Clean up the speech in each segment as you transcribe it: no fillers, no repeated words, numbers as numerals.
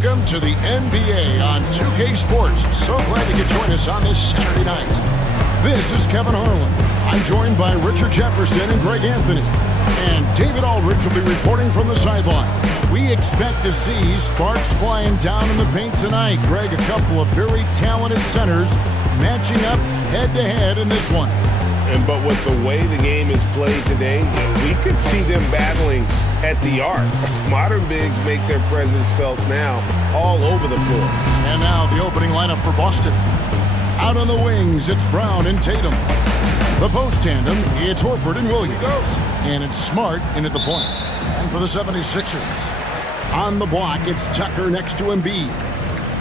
Welcome to the NBA on 2K Sports. So glad you could join us on this Saturday night. This is Kevin Harlan. I'm joined by Richard Jefferson and Greg Anthony. And David Aldridge will be reporting from the sideline. We expect to see sparks flying down in the paint tonight. Greg, a couple of very talented centers matching up head-to-head in this one. But with the way the game is played today, we could see them battling at the arc. Modern bigs make their presence felt now all over the floor. And now the opening lineup for Boston. Out on the wings, it's Brown and Tatum. The post tandem, it's Horford and Williams. And it's Smart in at the point. And for the 76ers, on the block, it's Tucker next to Embiid.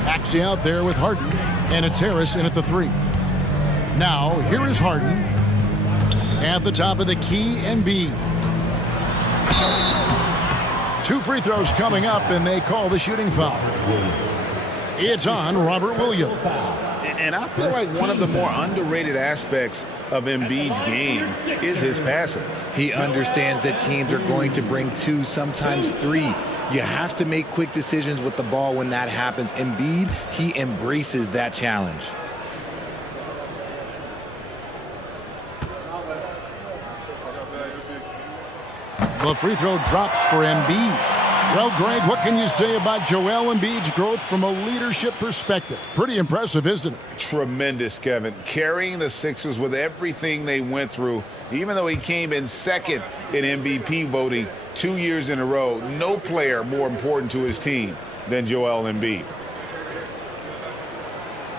Maxey out there with Harden. And it's Harris in at the 3. Now, here is Harden. At the top of the key, Embiid. 2 free throws coming up, and they call the shooting foul. It's on Robert Williams. And I feel like one of the more underrated aspects of Embiid's game is his passing. He understands that teams are going to bring 2, sometimes 3. You have to make quick decisions with the ball when that happens. Embiid, he embraces that challenge. The free throw drops for Embiid. Well, Greg, what can you say about Joel Embiid's growth from a leadership perspective? Pretty impressive, isn't it? Tremendous, Kevin. Carrying the Sixers with everything they went through, even though he came in second in MVP voting 2 years in a row, no player more important to his team than Joel Embiid.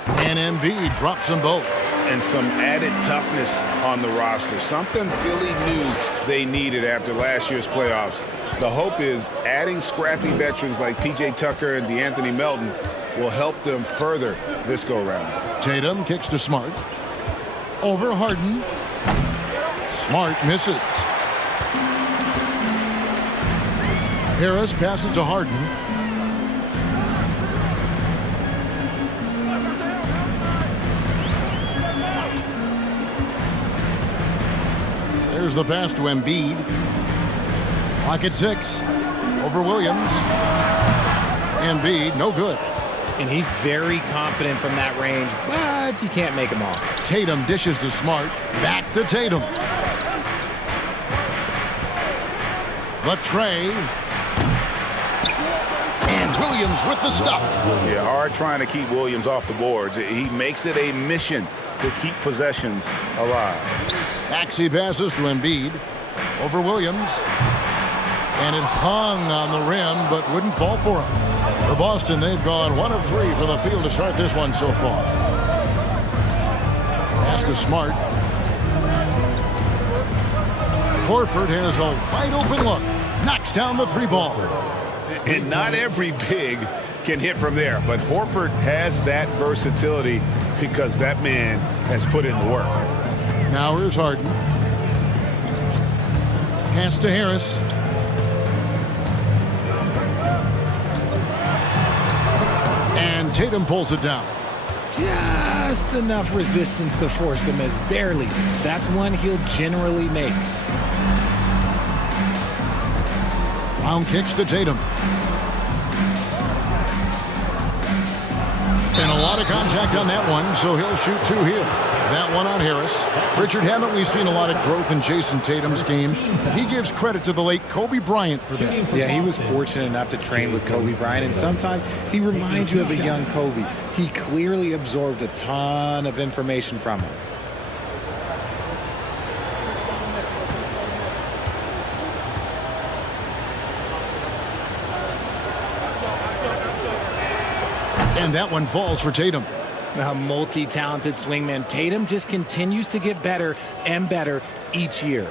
And Embiid drops them both. And some added toughness on the roster, something Philly knew they needed after last year's playoffs. The hope is adding scrappy veterans like P.J. Tucker and DeAnthony Melton will help them further this go-round. Tatum kicks to Smart. Over Harden. Smart misses. Harris passes to Harden. There's the pass to Embiid. Clock at 6. Over Williams. Embiid, no good. And he's very confident from that range, but you can't make him all. Tatum dishes to Smart. Back to Tatum. The tray. And Williams with the stuff. Yeah, hard trying to keep Williams off the boards. He makes it a mission to keep possessions alive. Maxey passes to Embiid. Over Williams. And it hung on the rim, but wouldn't fall for him. For Boston, they've gone 1 of 3 for the field to start this one so far. Pass to Smart. Horford has a wide open look. Knocks down the 3 ball. And not every big can hit from there, but Horford has that versatility because that man has put in the work. Now here's Harden. Pass to Harris. And Tatum pulls it down. Just enough resistance to force them as barely. That's one he'll generally make. Brown kicks to Tatum. And a lot of contact on that one, so he'll shoot 2 here. That one on Harris. Richard, haven't we seen a lot of growth in Jason Tatum's game? He gives credit to the late Kobe Bryant for that. Yeah, he was fortunate enough to train with Kobe Bryant, and sometimes he reminds you of a young Kobe. He clearly absorbed a ton of information from him. And that one falls for Tatum. A multi-talented swingman, Tatum just continues to get better and better each year.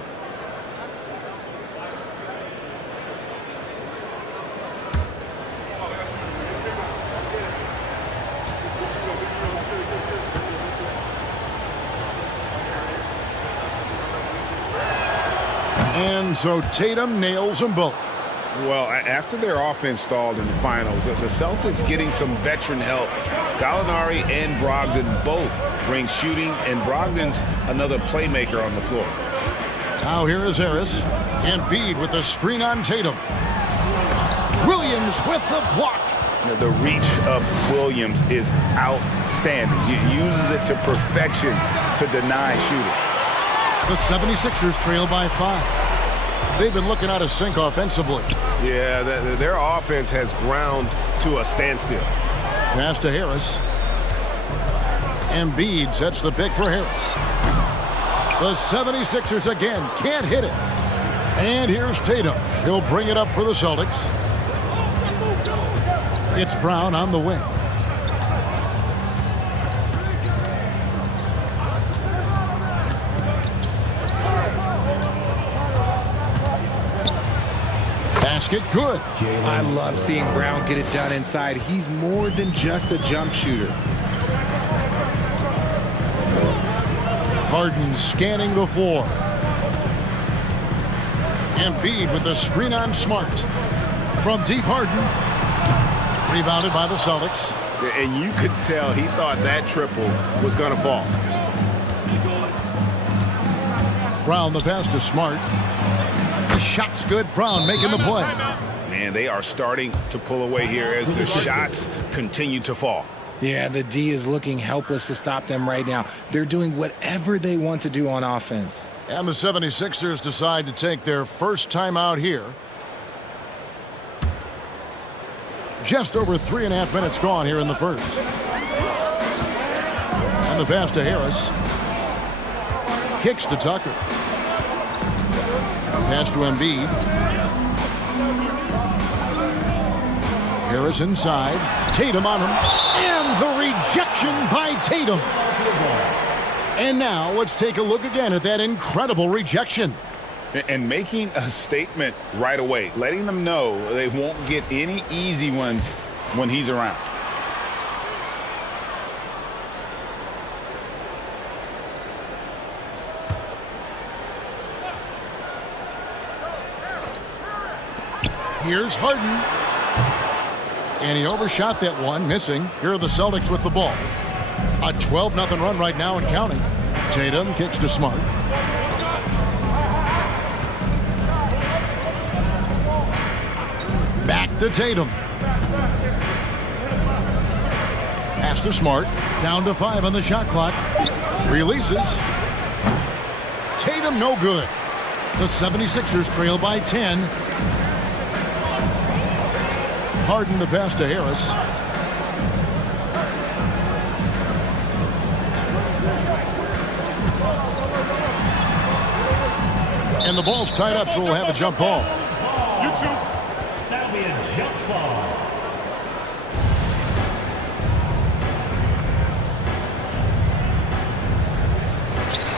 And so Tatum nails them both. Well, after their offense stalled in the finals, the Celtics getting some veteran help. Gallinari and Brogdon both bring shooting, and Brogdon's another playmaker on the floor. Now here is Harris. Embiid with a screen on Tatum. Williams with the block. The reach of Williams is outstanding. He uses it to perfection to deny shooters. The 76ers trail by 5. They've been looking out of sync offensively. Yeah, their offense has ground to a standstill. Pass to Harris. Embiid sets the pick for Harris. The 76ers again can't hit it. And here's Tatum. He'll bring it up for the Celtics. It's Brown on the wing. Basket good. I love seeing Brown get it done inside. He's more than just a jump shooter. Harden scanning the floor. Embiid with the screen on Smart. From deep, Harden. Rebounded by the Celtics. And you could tell he thought that triple was going to fall. Brown the pass to Smart. The shot's good. Brown making the play. Man, they are starting to pull away here as the shots continue to fall. Yeah, the D is looking helpless to stop them right now. They're doing whatever they want to do on offense. And the 76ers decide to take their first time out here. Just over 3.5 minutes gone here in the first. And the pass to Harris. Kicks to Tucker. Pass to Embiid. Harris inside. Tatum on him. And the rejection by Tatum. And now let's take a look again at that incredible rejection. And making a statement right away, letting them know they won't get any easy ones when he's around. Here's Harden. And he overshot that one, missing. Here are the Celtics with the ball. A 12-0 run right now and counting. Tatum kicks to Smart. Back to Tatum. Pass to Smart. Down to 5 on the shot clock. Releases. Tatum no good. The 76ers trail by 10. Harden the pass to Harris. And the ball's tied up, so we'll have a jump ball. That'll be a jump ball.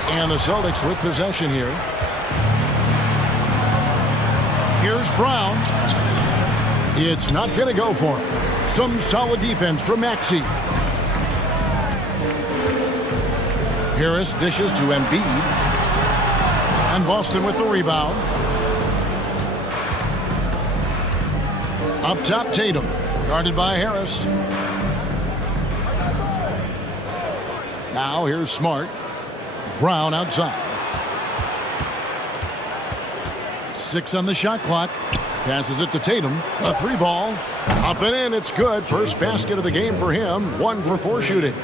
And the Celtics with possession here. Here's Brown. It's not going to go for him. Some solid defense from Maxey. Harris dishes to Embiid. And Boston with the rebound. Up top, Tatum. Guarded by Harris. Now here's Smart. Brown outside. 6 on the shot clock. Passes it to Tatum. A 3-ball. Up and in. It's good. First basket of the game for him. 1 for 4 shooting.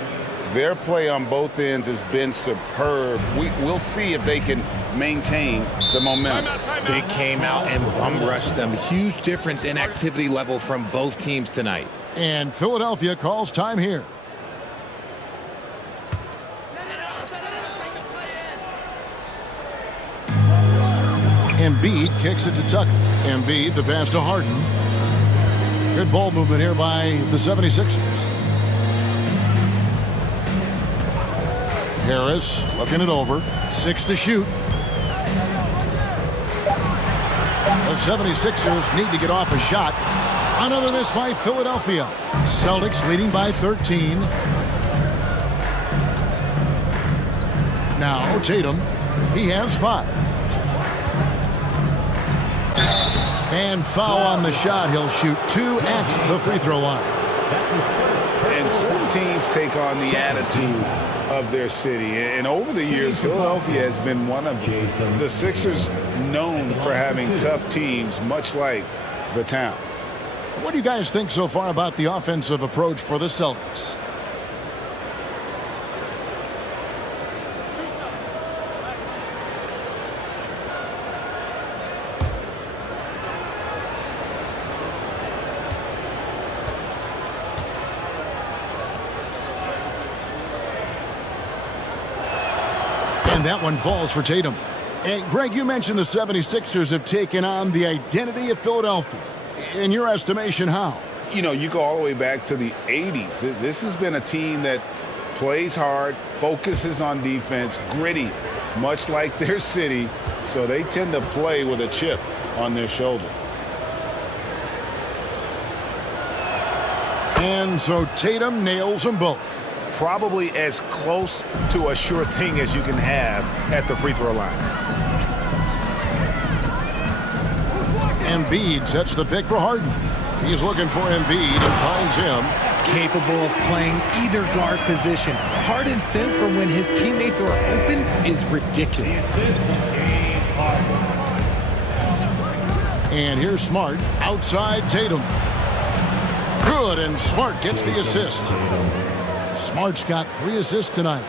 Their play on both ends has been superb. We'll see if they can maintain the momentum. They came out and bum rushed them. Huge difference in activity level from both teams tonight. And Philadelphia calls time here. Embiid kicks it to Tucker. Embiid the pass to Harden. Good ball movement here by the 76ers. Harris looking it over. 6 to shoot. The 76ers need to get off a shot. Another miss by Philadelphia. Celtics leading by 13. Now Tatum. He has 5. And foul on the shot. He'll shoot 2 at the free throw line. And some teams take on the attitude of their city. And over the years, Philadelphia has been one of the Sixers known for having tough teams, much like the town. What do you guys think so far about the offensive approach for the Celtics? And that one falls for Tatum. And Greg, you mentioned the 76ers have taken on the identity of Philadelphia. In your estimation, how? You know, you go all the way back to the 80s. This has been a team that plays hard, focuses on defense, gritty, much like their city. So they tend to play with a chip on their shoulder. And so Tatum nails them both. Probably as close to a sure thing as you can have at the free throw line. Embiid sets the pick for Harden. He's looking for Embiid and finds him. Capable of playing either guard position. Harden's sense for when his teammates are open is ridiculous. And here's Smart outside Tatum. Good, and Smart gets the assist. Smart's got 3 assists tonight.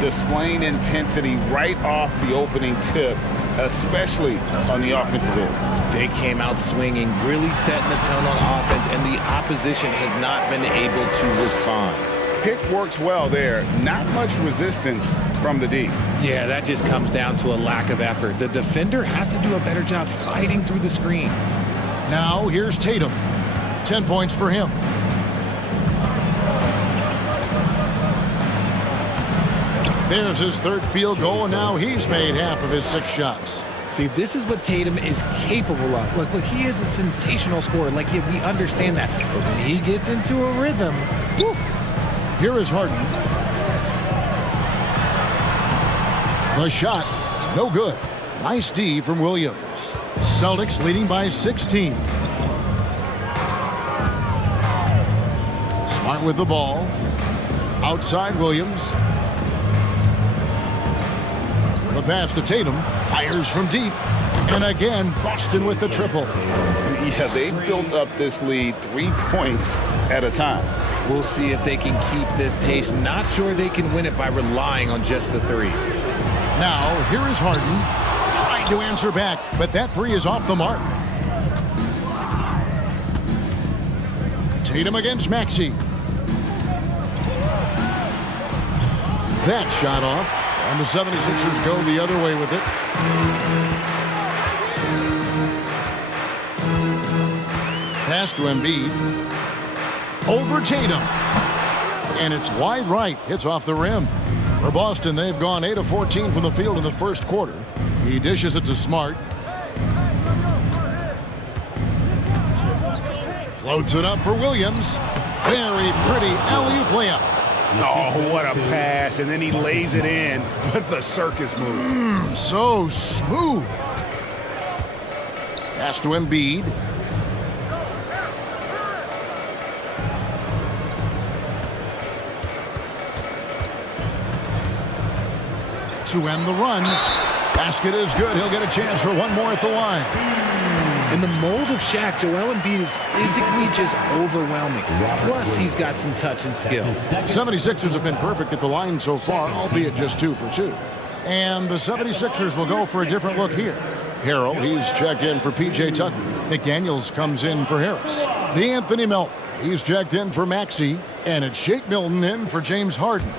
Displaying intensity right off the opening tip, especially on the offensive end. They came out swinging, really setting the tone on offense, and the opposition has not been able to respond. Pick works well there. Not much resistance from the D. Yeah, that just comes down to a lack of effort. The defender has to do a better job fighting through the screen. Now here's Tatum. 10 points for him. There's his 3rd field goal, and now he's made half of his 6 shots. See, this is what Tatum is capable of. Look, he is a sensational scorer. Like, yeah, we understand that. But when he gets into a rhythm, whew. Here is Harden. The shot, no good. Nice D from Williams. Celtics leading by 16. Smart with the ball. Outside Williams. The pass to Tatum, fires from deep, and again, Boston with the triple. Yeah, they built up this lead 3 points at a time. We'll see if they can keep this pace. Not sure they can win it by relying on just the 3. Now, here is Harden, trying to answer back, but that 3 is off the mark. Tatum against Maxey. That shot off. And the 76ers go the other way with it. Pass to Embiid. Over Tatum. And it's wide right. Hits off the rim. For Boston, they've gone 8 of 14 from the field in the first quarter. He dishes it to Smart. Floats it up for Williams. Very pretty alley-oop layup. Oh, what a pass. And then he lays it in with the circus move. So smooth. Pass to Embiid. To end the run. Basket is good. He'll get a chance for one more at the line. In the mold of Shaq, Joel Embiid is physically just overwhelming. Plus, he's got some touch and skill. 76ers have been perfect at the line so far, albeit just 2 for 2. And the 76ers will go for a different look here. Harrell, he's checked in for P.J. Tucker. McDaniels comes in for Harris. Anthony Melton, he's checked in for Maxey. And it's Shake Milton in for James Harden.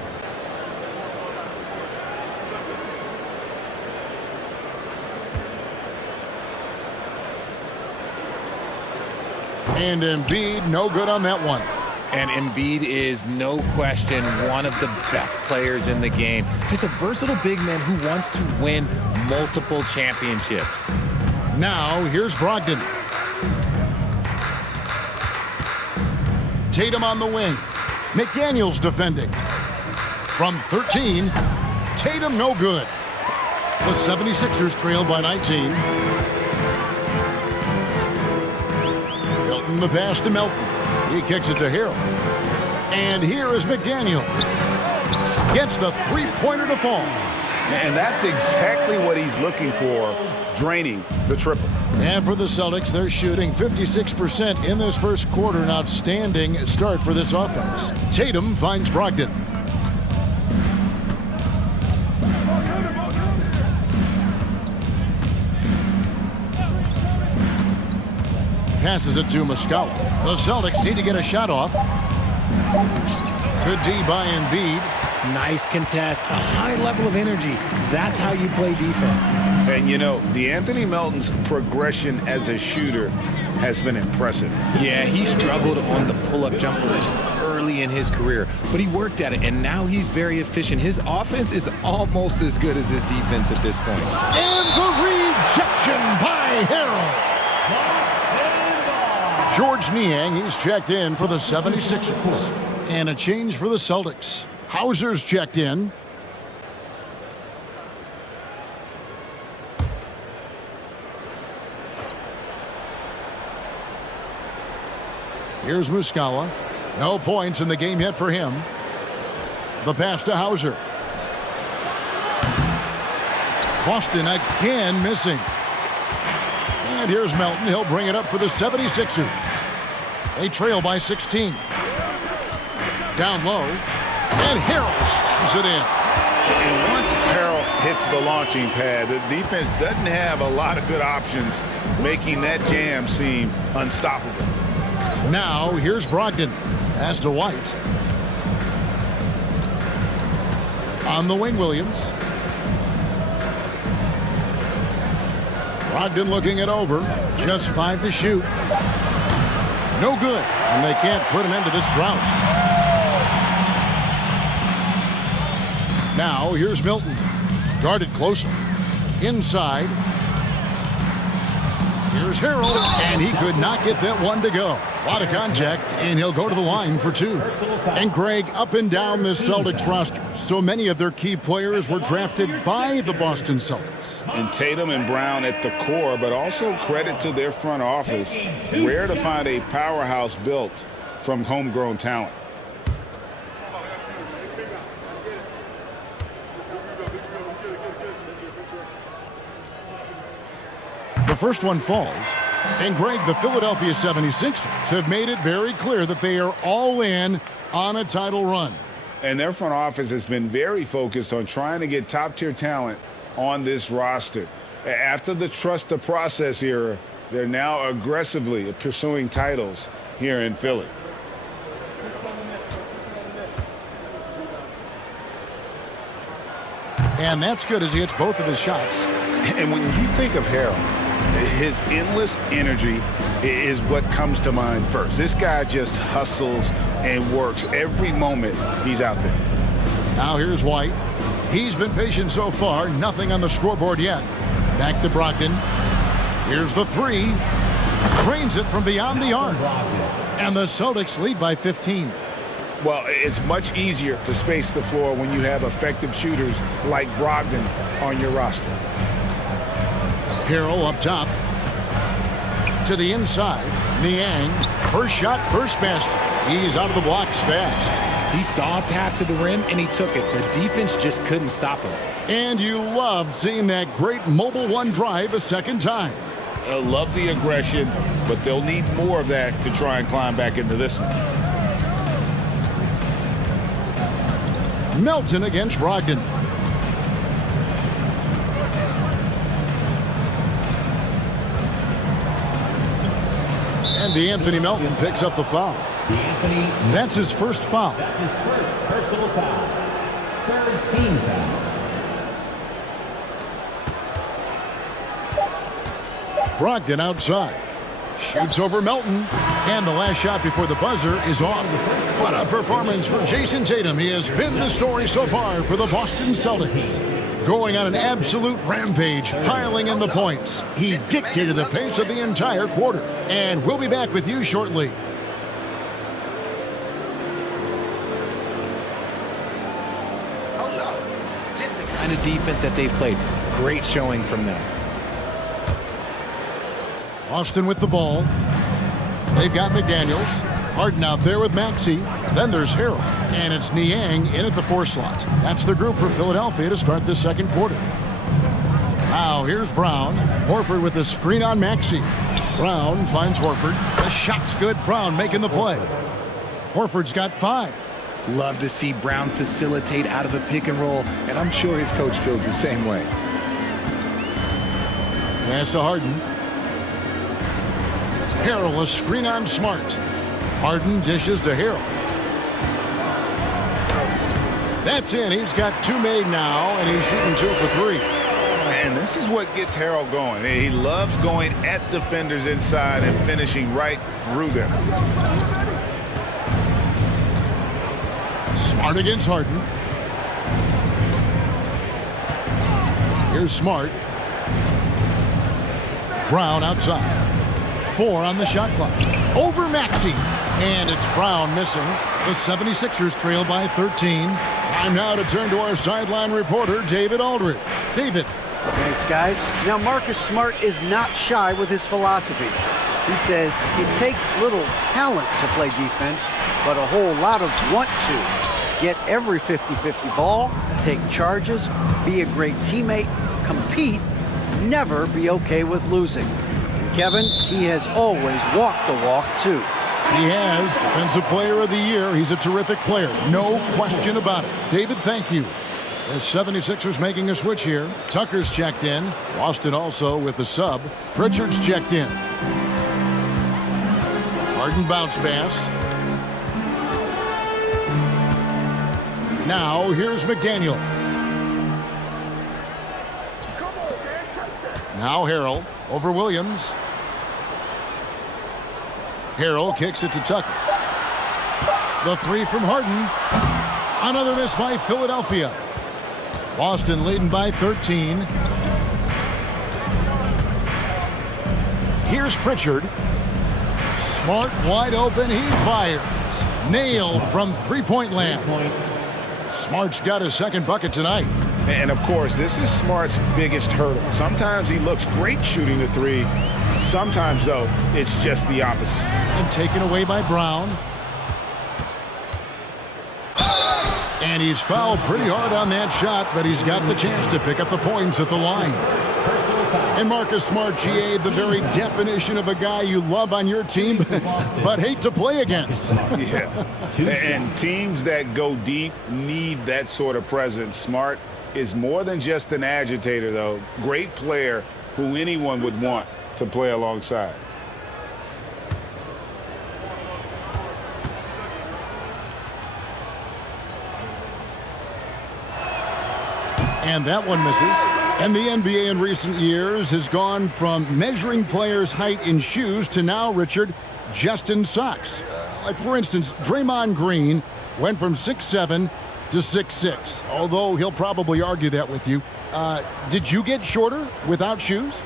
And Embiid, no good on that one. And Embiid is, no question, one of the best players in the game. Just a versatile big man who wants to win multiple championships. Now, here's Brogdon. Tatum on the wing. McDaniels defending. From 13, Tatum no good. The 76ers trail by 19. The pass to Melton. He kicks it to Harrell. And here is McDaniel. Gets the 3-pointer to fall. And that's exactly what he's looking for, draining the triple. And for the Celtics, they're shooting 56% in this first quarter. An outstanding start for this offense. Tatum finds Brogdon. Passes it to Muscala. The Celtics need to get a shot off. Good D by Embiid. Nice contest, a high level of energy. That's how you play defense. And you know, DeAnthony Melton's progression as a shooter has been impressive. Yeah, he struggled on the pull-up jumpers early in his career, but he worked at it, and now he's very efficient. His offense is almost as good as his defense at this point. And the rejection by Harrell. George Niang, he's checked in for the 76ers. And a change for the Celtics. Hauser's checked in. Here's Muscala. No points in the game yet for him. The pass to Hauser. Boston again missing. And here's Melton. He'll bring it up for the 76ers. They trail by 16. Down low. And Harrell slams it in. And once Harrell hits the launching pad, the defense doesn't have a lot of good options, making that jam seem unstoppable. Now, here's Brogdon. Pass to White. On the wing, Williams. Brogdon looking it over. Just 5 to shoot. No good. And they can't put an end to this drought. Now, here's Milton. Guarded closer. Inside. Here's Harrell. And he could not get that one to go. A lot of contact, and he'll go to the line for 2. And Greg, up and down this Celtics roster, so many of their key players were drafted by the Boston Celtics. And Tatum and Brown at the core, but also credit to their front office. Rare to find a powerhouse built from homegrown talent. The first one falls. And Greg, the Philadelphia 76ers have made it very clear that they are all in on a title run. And their front office has been very focused on trying to get top-tier talent on this roster. After the trust the process era, they're now aggressively pursuing titles here in Philly. And that's good as he hits both of his shots. And when you think of Harrell, his endless energy is what comes to mind first. This guy just hustles and works every moment he's out there. Now here's White. He's been patient so far. Nothing on the scoreboard yet. Back to Brogdon. Here's the 3. Trains it from beyond the arc. And the Celtics lead by 15. Well, it's much easier to space the floor when you have effective shooters like Brogdon on your roster. Harrell up top. To the inside. Niang. First shot, first basket. He's out of the blocks fast. He saw a path to the rim, and he took it. The defense just couldn't stop him. And you love seeing that great mobile one drive a second time. I love the aggression, but they'll need more of that to try and climb back into this one. Melton against Brogdon. And DeAnthony Melton picks up the foul. That's his first foul. That's his first personal foul. Third team foul. Brogdon outside. Shoots over Melton. And the last shot before the buzzer is off. What a performance from Jason Tatum. He has been the story so far for the Boston Celtics. Going on an absolute rampage, piling in the points. He dictated the pace of the entire quarter. And we'll be back with you shortly. Just the kind of defense that they've played. Great showing from them. Austin with the ball. They've got McDaniels. Harden out there with Maxey. Then there's Harrell. And it's Niang in at the 4 slot. That's the group for Philadelphia to start this second quarter. Now here's Brown. Horford with the screen on Maxey. Brown finds Horford. The shot's good. Brown making the play. Horford's got 5. Love to see Brown facilitate out of a pick and roll, and I'm sure his coach feels the same way. Pass to Harden. Harrell, a screen on Smart. Harden dishes to Harrell. That's in. He's got 2 made now, and he's shooting 2 for 3. And this is what gets Harrell going. He loves going at defenders inside and finishing right through them. Smart against Harden. Here's Smart. Brown outside. 4 on the shot clock. Over Maxey. And it's Brown missing. The 76ers trail by 13. Time now to turn to our sideline reporter, David Aldridge. David. Thanks, guys. Now, Marcus Smart is not shy with his philosophy. He says it takes little talent to play defense, but a whole lot of want to. Get every 50-50 ball, take charges, be a great teammate, compete, never be okay with losing. And Kevin, he has always walked the walk, too. He has. Defensive Player of the Year. He's a terrific player. No question about it. David, thank you. The 76ers making a switch here. Tucker's checked in. Boston also with the sub. Pritchard's checked in. Harden bounce pass. Now here's McDaniels. Now Harrell over Williams. Harrell kicks it to Tucker. The 3 from Harden. Another miss by Philadelphia. Boston leading by 13. Here's Pritchard. Smart wide open. He fires. Nailed from 3-point land. Smart's got his second bucket tonight. And, of course, this is Smart's biggest hurdle. Sometimes he looks great shooting the 3. Sometimes, though, it's just the opposite. And taken away by Brown. And he's fouled pretty hard on that shot, but he's got the chance to pick up the points at the line. And Marcus Smart, GA, the very definition of a guy you love on your team, but hate to play against. Yeah. And teams that go deep need that sort of presence. Smart is more than just an agitator, though. Great player who anyone would want to play alongside. And that one misses. And the NBA in recent years has gone from measuring players' height in shoes to now, Richard, just in socks. Like, for instance, Draymond Green went from 6'7" to 6'6", although he'll probably argue that with you. Did you get shorter without shoes?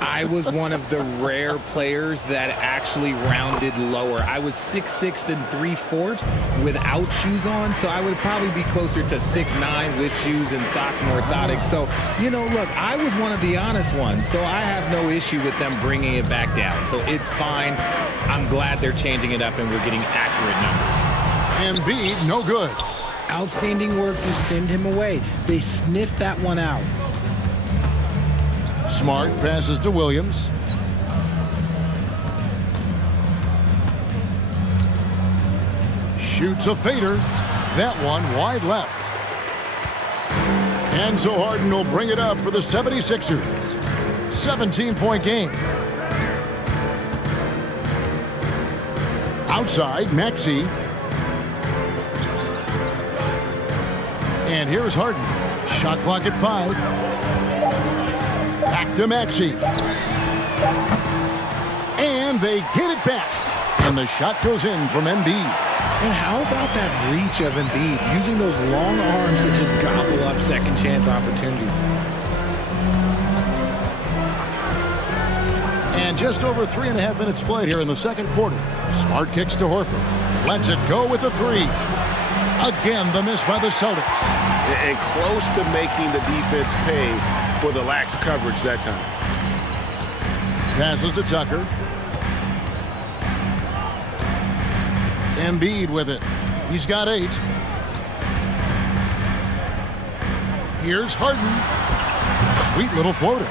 I was one of the rare players that actually rounded lower. I was 6'6" and 3/4 without shoes on, so I would probably be closer to 6'9" with shoes and socks and orthotics. So, you know, look, I was one of the honest ones, so I have no issue with them bringing it back down. So it's fine. I'm glad they're changing it up and we're getting accurate numbers. Embiid, no good. Outstanding work to send him away. They sniffed that one out. Smart passes to Williams. Shoots a fader. That one wide left. And so Harden will bring it up for the 76ers. 17-point game. Outside, Maxey. And here's Harden. Shot clock at 5. Back to Maxey. And they get it back. And the shot goes in from Embiid. And how about that reach of Embiid, using those long arms to just gobble up second chance opportunities. And just over 3.5 minutes played here in the second quarter. Smart kicks to Horford. Lets it go with the 3. Again, the miss by the Celtics. And close to making the defense pay for the lax coverage that time. Passes to Tucker. Embiid with it. He's got 8. Here's Harden. Sweet little floater.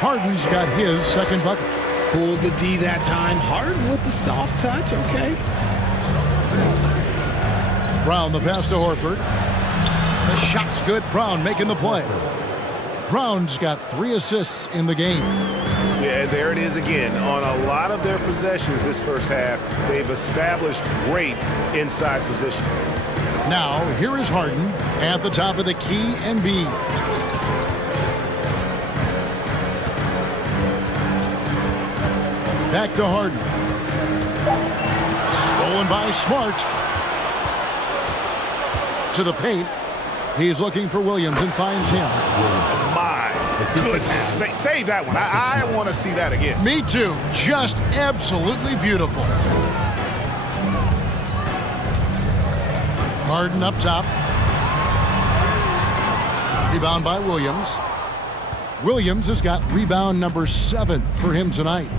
Harden's got his second bucket. Pulled the D that time. Harden with the soft touch. Okay. Brown the pass to Horford. The shot's good. Brown making the play. Brown's got 3 assists in the game. Yeah, there it is again. On a lot of their possessions this first half, they've established great inside position. Now, here is Harden at the top of the key, Embiid. Back to Harden. Stolen by Smart. To the paint. He's looking for Williams and finds him. My goodness. Save that one. I want to see that again. Me too. Just absolutely beautiful. Harden up top. Rebound by Williams. Williams has got rebound number 7 for him tonight.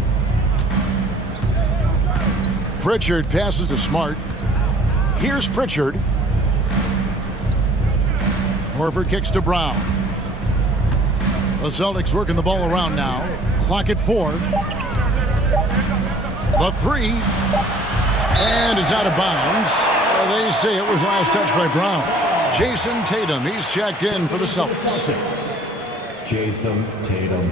Pritchard passes to Smart. Here's Pritchard. Horford kicks to Brown. The Celtics working the ball around now. Clock at 4. The 3. And it's out of bounds. They say it was last touched by Brown. Jason Tatum, he's checked in for the Celtics. Jason Tatum.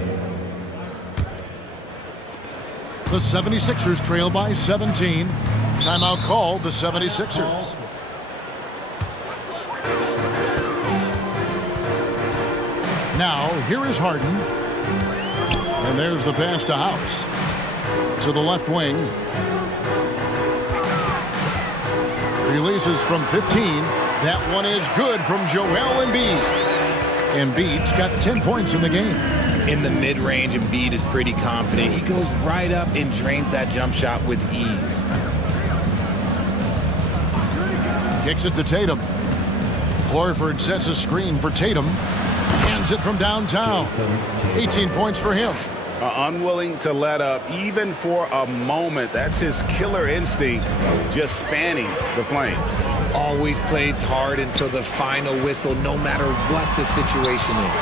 The 76ers trail by 17. Timeout called the 76ers. Now, here is Harden. And there's the pass to House. To the left wing. Releases from 15. That one is good from Joel Embiid. Embiid's got 10 points in the game. In the mid-range, Embiid is pretty confident. He goes right up and drains that jump shot with ease. Kicks it to Tatum. Horford sets a screen for Tatum. Hands it from downtown. 18 points for him. Unwilling to let up even for a moment. That's his killer instinct, just fanning the flame. Always plays hard until the final whistle, no matter what the situation is.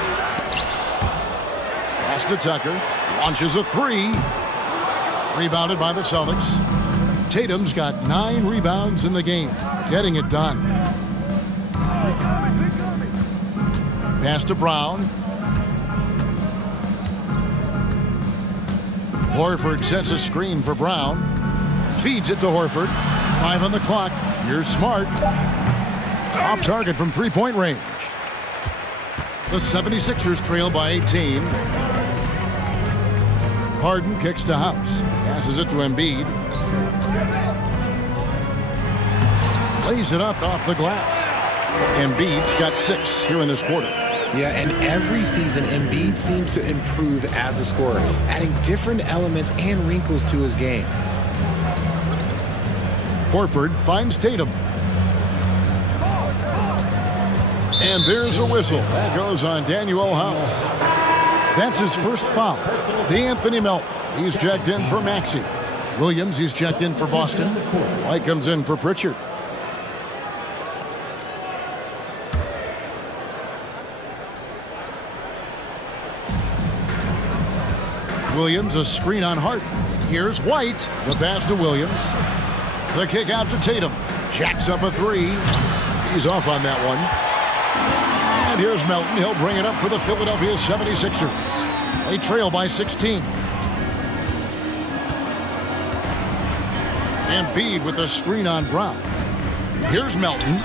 Pass to Tucker. Launches a 3. Rebounded by the Celtics. Tatum's got 9 rebounds in the game. Getting it done. Pass to Brown. Horford sets a screen for Brown. Feeds it to Horford. 5 on the clock. Here's Smart. Off target from 3-point range. The 76ers trail by 18. Harden kicks to House. Passes it to Embiid. Lays it up off the glass. Embiid's got 6 here in this quarter. Yeah, and every season, Embiid seems to improve as a scorer, adding different elements and wrinkles to his game. Horford finds Tatum. And there's a whistle. That goes on Daniel House. That's his first foul. D'Anthony Melton, he's checked in for Maxey. Williams, he's checked in for Boston. White comes in for Pritchard. Williams, a screen on Hart. Here's White. The pass to Williams. The kick out to Tatum. Jacks up a 3. He's off on that one. And here's Melton. He'll bring it up for the Philadelphia 76ers. They trail by 16. Embiid with a screen on Brown. Here's Melton.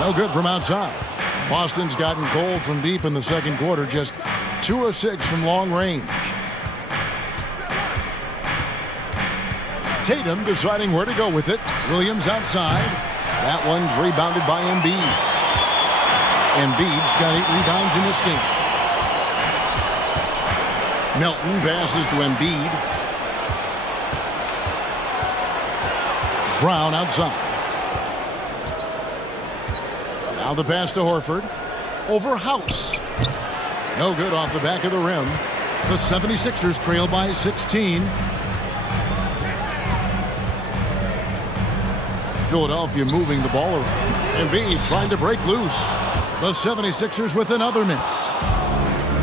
No good from outside. Boston's gotten cold from deep in the second quarter. Just 2 of 6 from long range. Tatum deciding where to go with it. Williams outside. That one's rebounded by Embiid. Embiid's got 8 rebounds in this game. Melton passes to Embiid. Brown outside. Now the pass to Horford. Over House. No good off the back of the rim. The 76ers trail by 16. Philadelphia moving the ball around. Embiid trying to break loose. The 76ers with another miss.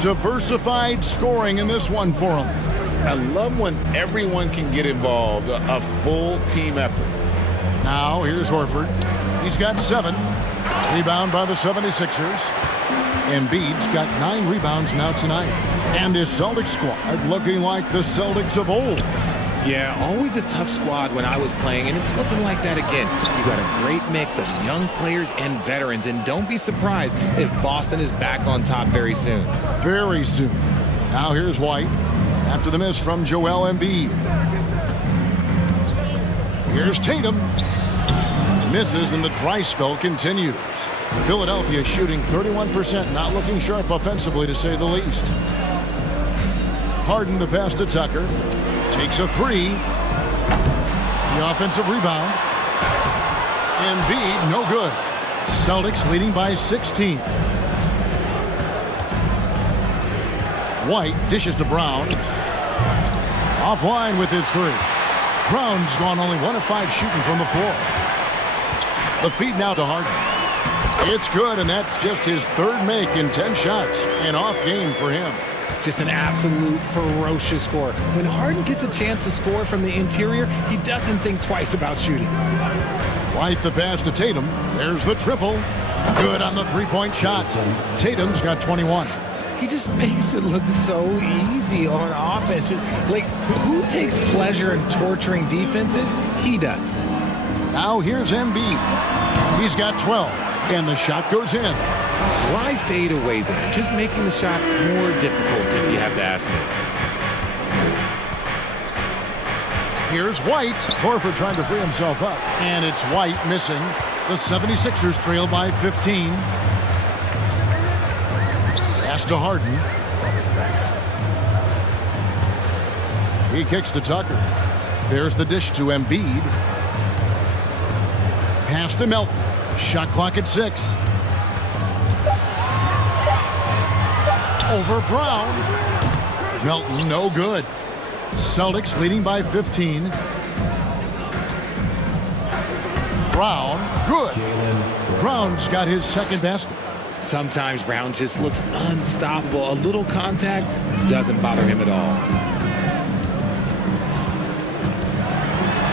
Diversified scoring in this one for them. I love when everyone can get involved, a full team effort. Now here's Horford. He's got 7. Rebound by the 76ers. Embiid's got 9 rebounds now tonight. And this Celtics squad looking like the Celtics of old. Yeah, always a tough squad when I was playing, and it's looking like that again. You got a great mix of young players and veterans, and don't be surprised if Boston is back on top very soon. Very soon. Now here's White after the miss from Joel Embiid. Here's Tatum. Misses, and the dry spell continues. Philadelphia shooting 31%, not looking sharp offensively to say the least. Harden the pass to Tucker. Takes a 3. The offensive rebound. Embiid, no good. Celtics leading by 16. White dishes to Brown. Offline with his 3. Brown's gone only 1 of 5 shooting from the floor. The feed now to Harden. It's good, and that's just his 3rd make in 10 shots. An off game for him. Just an absolute ferocious score. When Harden gets a chance to score from the interior, he doesn't think twice about shooting. White the pass to Tatum. There's the triple. Good on the 3-point shot. Tatum's got 21. He just makes it look so easy on offense. Like, who takes pleasure in torturing defenses? He does. Now here's Embiid. He's got 12, and the shot goes in. Why fade away there? Just making the shot more difficult, if you have to ask me. Here's White. Horford trying to free himself up, and it's White missing. The 76ers trail by 15. Pass to Harden. He kicks to Tucker. There's the dish to Embiid. Pass to Melton. Shot clock at 6. Over Brown. Melton, no good. Celtics leading by 15. Brown, good. Brown's got his 2nd basket. Sometimes Brown just looks unstoppable. A little contact doesn't bother him at all.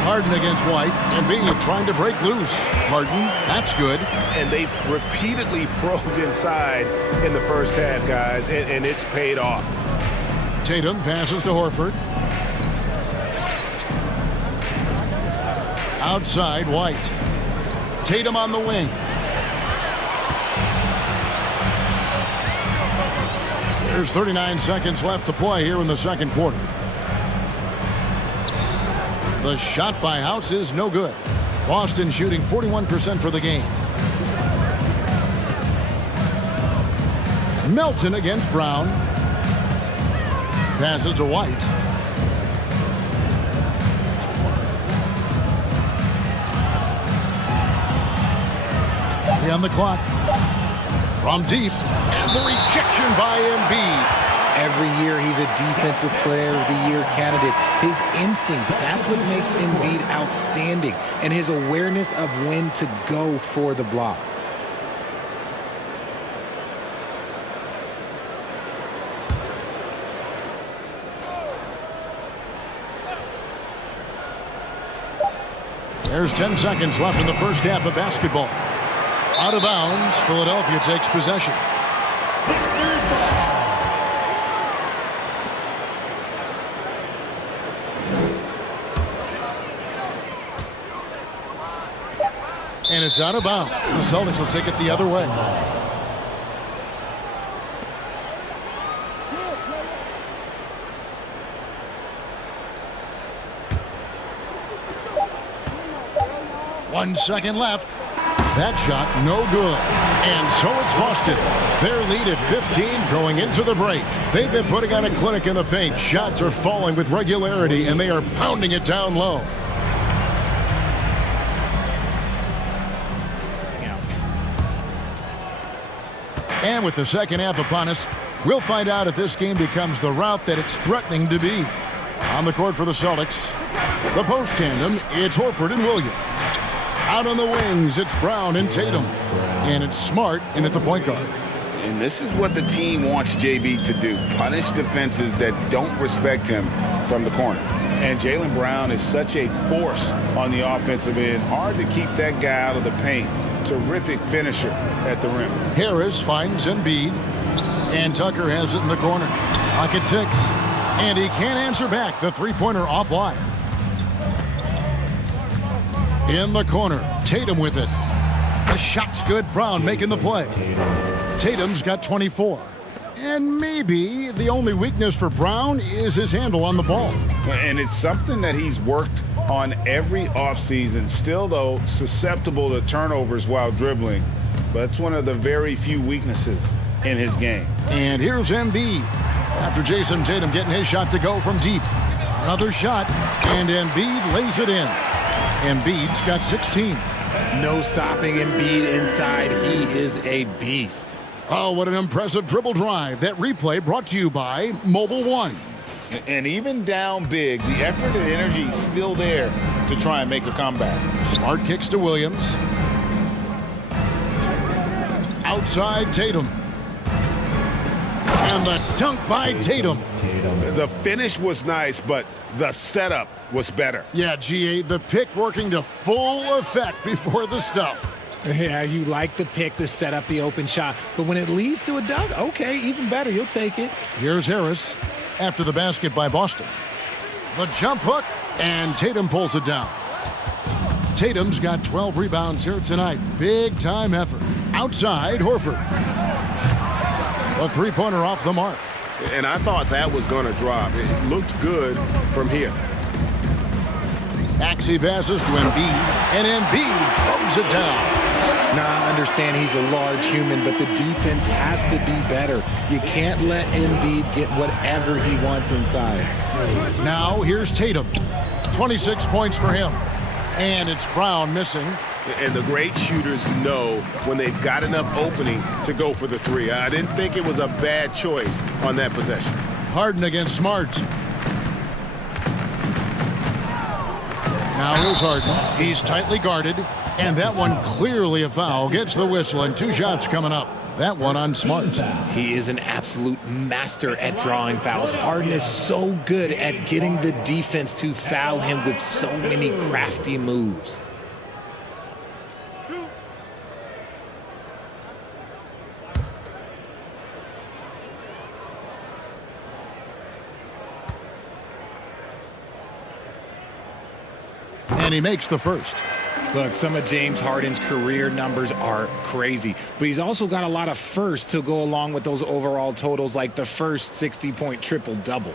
Harden against White. Embiid trying to break loose. Harden, that's good. And they've repeatedly probed inside in the first half, guys, and it's paid off. Tatum passes to Horford. Outside, White. Tatum on the wing. There's 39 seconds left to play here in the 2nd quarter. The shot by House is no good. Boston shooting 41% for the game. Melton against Brown. Passes to White. On the clock. From deep. And the rejection by Embiid. Every year he's a Defensive Player of the Year candidate. His instincts, that's what makes Embiid outstanding. And his awareness of when to go for the block. There's 10 seconds left in the first half of basketball. Out of bounds, Philadelphia takes possession. And it's out of bounds. The Celtics will take it the other way. One second left. That shot, no good. And so it's Boston. Their lead at 15 going into the break. They've been putting on a clinic in the paint. Shots are falling with regularity, and they are pounding it down low. And with the second half upon us, we'll find out if this game becomes the rout that it's threatening to be. On the court for the Celtics, the post tandem, it's Horford and Williams. Out on the wings, it's Brown and Tatum. And it's Smart in at the point guard. And this is what the team wants JB to do. Punish defenses that don't respect him from the corner. And Jaylen Brown is such a force on the offensive end. Hard to keep that guy out of the paint. Terrific finisher at the rim. Harris finds Embiid. And Tucker has it in the corner. Pocket 6. And he can't answer back. The three-pointer offline. In the corner. Tatum with it. The shot's good. Brown making the play. Tatum's got 24. And maybe the only weakness for Brown is his handle on the ball. And it's something that he's worked on every offseason. Still, though, susceptible to turnovers while dribbling. But it's one of the very few weaknesses in his game. And here's Embiid. After Jason Tatum getting his shot to go from deep. Another shot, and Embiid lays it in. Embiid's got 16. No stopping Embiid inside. He is a beast. Oh, what an impressive dribble drive. That replay brought to you by Mobile One. And even down big, the effort and energy is still there to try and make a comeback. Smart kicks to Williams. Outside Tatum. And the dunk by Tatum. The finish was nice, but the setup was better. Yeah, GA, the pick working to full effect before the stuff. Yeah, you like the pick to set up the open shot. But when it leads to a dunk, okay, even better. You'll take it. Here's Harris after the basket by Boston. The jump hook, and Tatum pulls it down. Tatum's got 12 rebounds here tonight. Big time effort. Outside, Horford. A three-pointer off the mark. And I thought that was going to drop. It looked good from here. Maxey passes to Embiid, and Embiid throws it down. Now, I understand he's a large human, but the defense has to be better. You can't let Embiid get whatever he wants inside. Now, here's Tatum. 26 points for him. And it's Brown missing. And the great shooters know when they've got enough opening to go for the three. I didn't think it was a bad choice on that possession. Harden against Smart. Now here's Harden. He's tightly guarded. And that one clearly a foul. Gets the whistle, and 2 shots coming up. That one on Smart. He is an absolute master at drawing fouls. Harden is so good at getting the defense to foul him with so many crafty moves. And he makes the first. Look, some of James Harden's career numbers are crazy, but he's also got a lot of firsts to go along with those overall totals, like the first 60-point triple-double.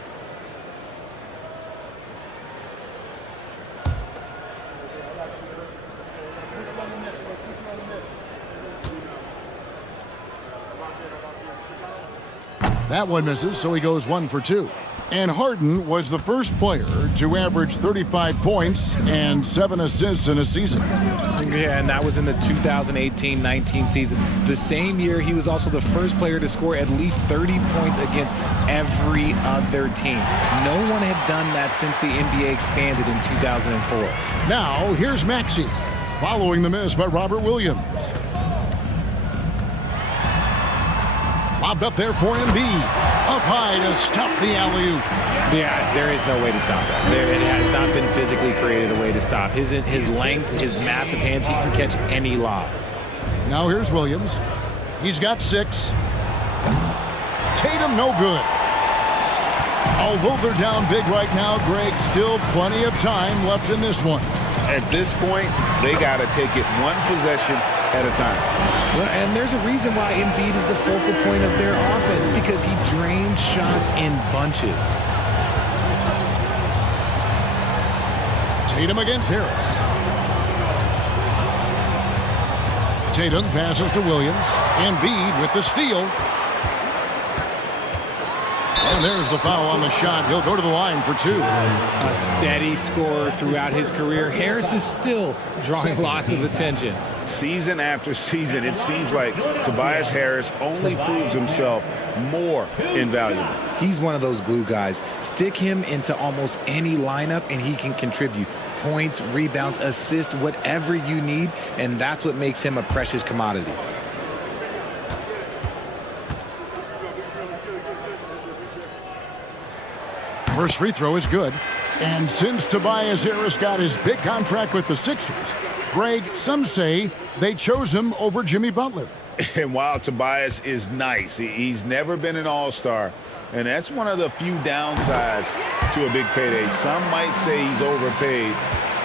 That one misses, so he goes 1 for 2. And Harden was the first player to average 35 points and 7 assists in a season. Yeah, and that was in the 2018-19 season. The same year, he was also the first player to score at least 30 points against every other team. No one had done that since the NBA expanded in 2004. Now, here's Maxey, following the miss by Robert Williams. Lobbed up there for Embiid. Up high to stuff the alley-oop. Yeah, there is no way to stop that. It has not been physically created a way to stop. His length, his massive hands, he can catch any lob. Now here's Williams. He's got 6. Tatum no good. Although they're down big right now, Greg, still plenty of time left in this one. At this point, they got to take it one possession at a time. Well, and there's a reason why Embiid is the focal point of their offense, because he drains shots in bunches. Tatum against Harris. Tatum passes to Williams. Embiid with the steal. And there's the foul on the shot. He'll go to the line for 2. A steady scorer throughout his career. Harris is still drawing lots of attention. Season after season, it seems like Tobias Harris only proves himself more invaluable. He's one of those glue guys. Stick him into almost any lineup and he can contribute. points, rebounds, assists, whatever you need, and that's what makes him a precious commodity. First free throw is good. And since Tobias Harris got his big contract with the Sixers, Greg, some say they chose him over Jimmy Butler. And while Tobias is nice, he's never been an all-star. And that's one of the few downsides to a big payday. Some might say he's overpaid.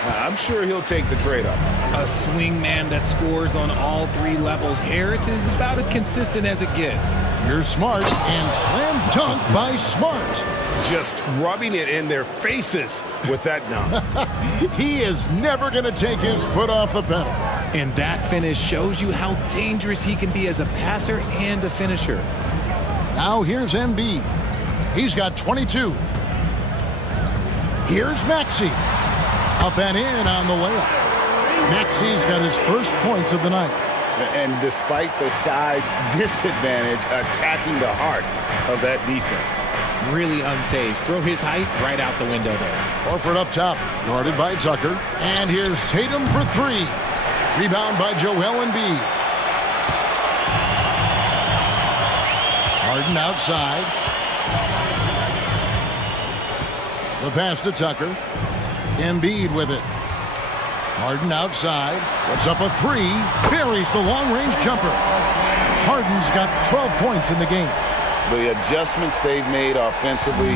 I'm sure he'll take the trade-up. A swing man that scores on all three levels. Harris is about as consistent as it gets. Here's Smart, and slam dunk by Smart. Just rubbing it in their faces with that dunk. He is never going to take his foot off the pedal. And that finish shows you how dangerous he can be as a passer and a finisher. Now here's Embiid. He's got 22. Here's Maxey. Up and in on the layup. Maxey's got his first points of the night. And despite the size disadvantage, attacking the heart of that defense. Really unfazed. Throw his height right out the window there. Horford up top, guarded by Tucker. And here's Tatum for three. Rebound by Joel Embiid. Harden outside. The pass to Tucker. Embiid with it. Harden outside. Puts up a three. Buries the long-range jumper. Harden's got 12 points in the game. The adjustments they've made offensively,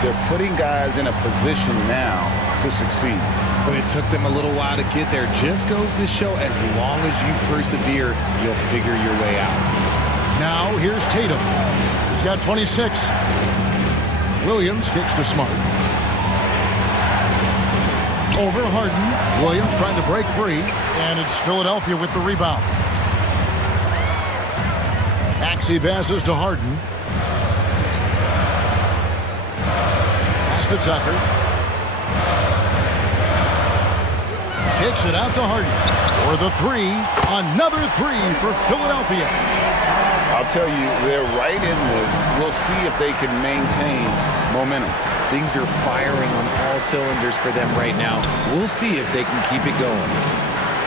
they're putting guys in a position now to succeed. But it took them a little while to get there. Just goes to show as long as you persevere, you'll figure your way out. Now here's Tatum. He's got 26. Williams kicks to Smart. Over Harden. Williams trying to break free. And it's Philadelphia with the rebound. Maxey passes to Harden. Pass to Tucker. Kicks it out to Harden. For the three. Another three for Philadelphia. I'll tell you, they're right in this. We'll see if they can maintain momentum. Things are firing on all cylinders for them right now. We'll see if they can keep it going.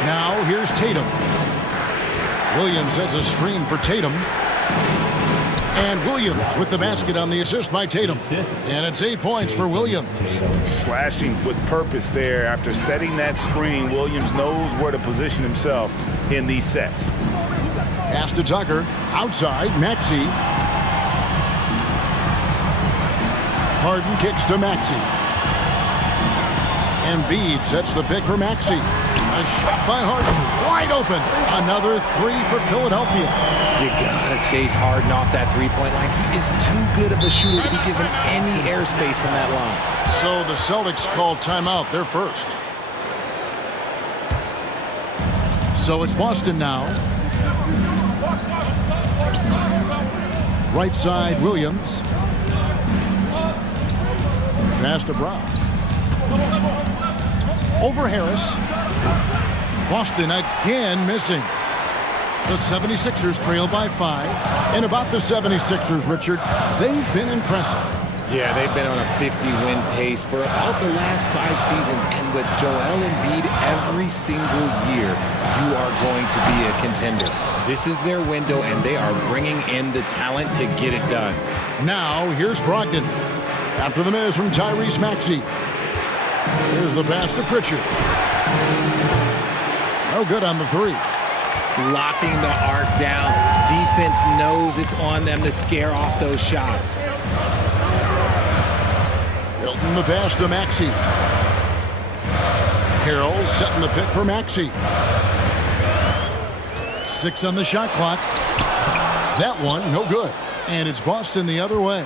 Now here's Tatum. Williams sets a screen for Tatum. And Williams with the basket on the assist by Tatum. And it's 8 points for Williams. Slashing with purpose there. After setting that screen, Williams knows where to position himself in these sets. Pass to Tucker. Outside, Maxey. Harden kicks to Maxey. Embiid sets the pick for Maxey. A shot by Harden. Wide open. Another three for Philadelphia. You gotta chase Harden off that three-point line. He is too good of a shooter to be given any airspace from that line. So the Celtics call timeout. They're first. So it's Boston now. Right side, Williams. Pass to Brown. Over Harris. Boston again missing. The 76ers trail by 5. And about the 76ers, Richard, they've been impressive. Yeah, they've been on a 50-win pace for about the last 5 seasons. And with Joel Embiid every single year, you are going to be a contender. This is their window, and they are bringing in the talent to get it done. Now, here's Brogdon. After the miss from Tyrese Maxey. Here's the pass to Pritchard. No good on the three. Locking the arc down. Defense knows it's on them to scare off those shots. Hilton the pass to Maxey. Carroll setting the pick for Maxey. 6 on the shot clock. That one, no good. And it's Boston the other way.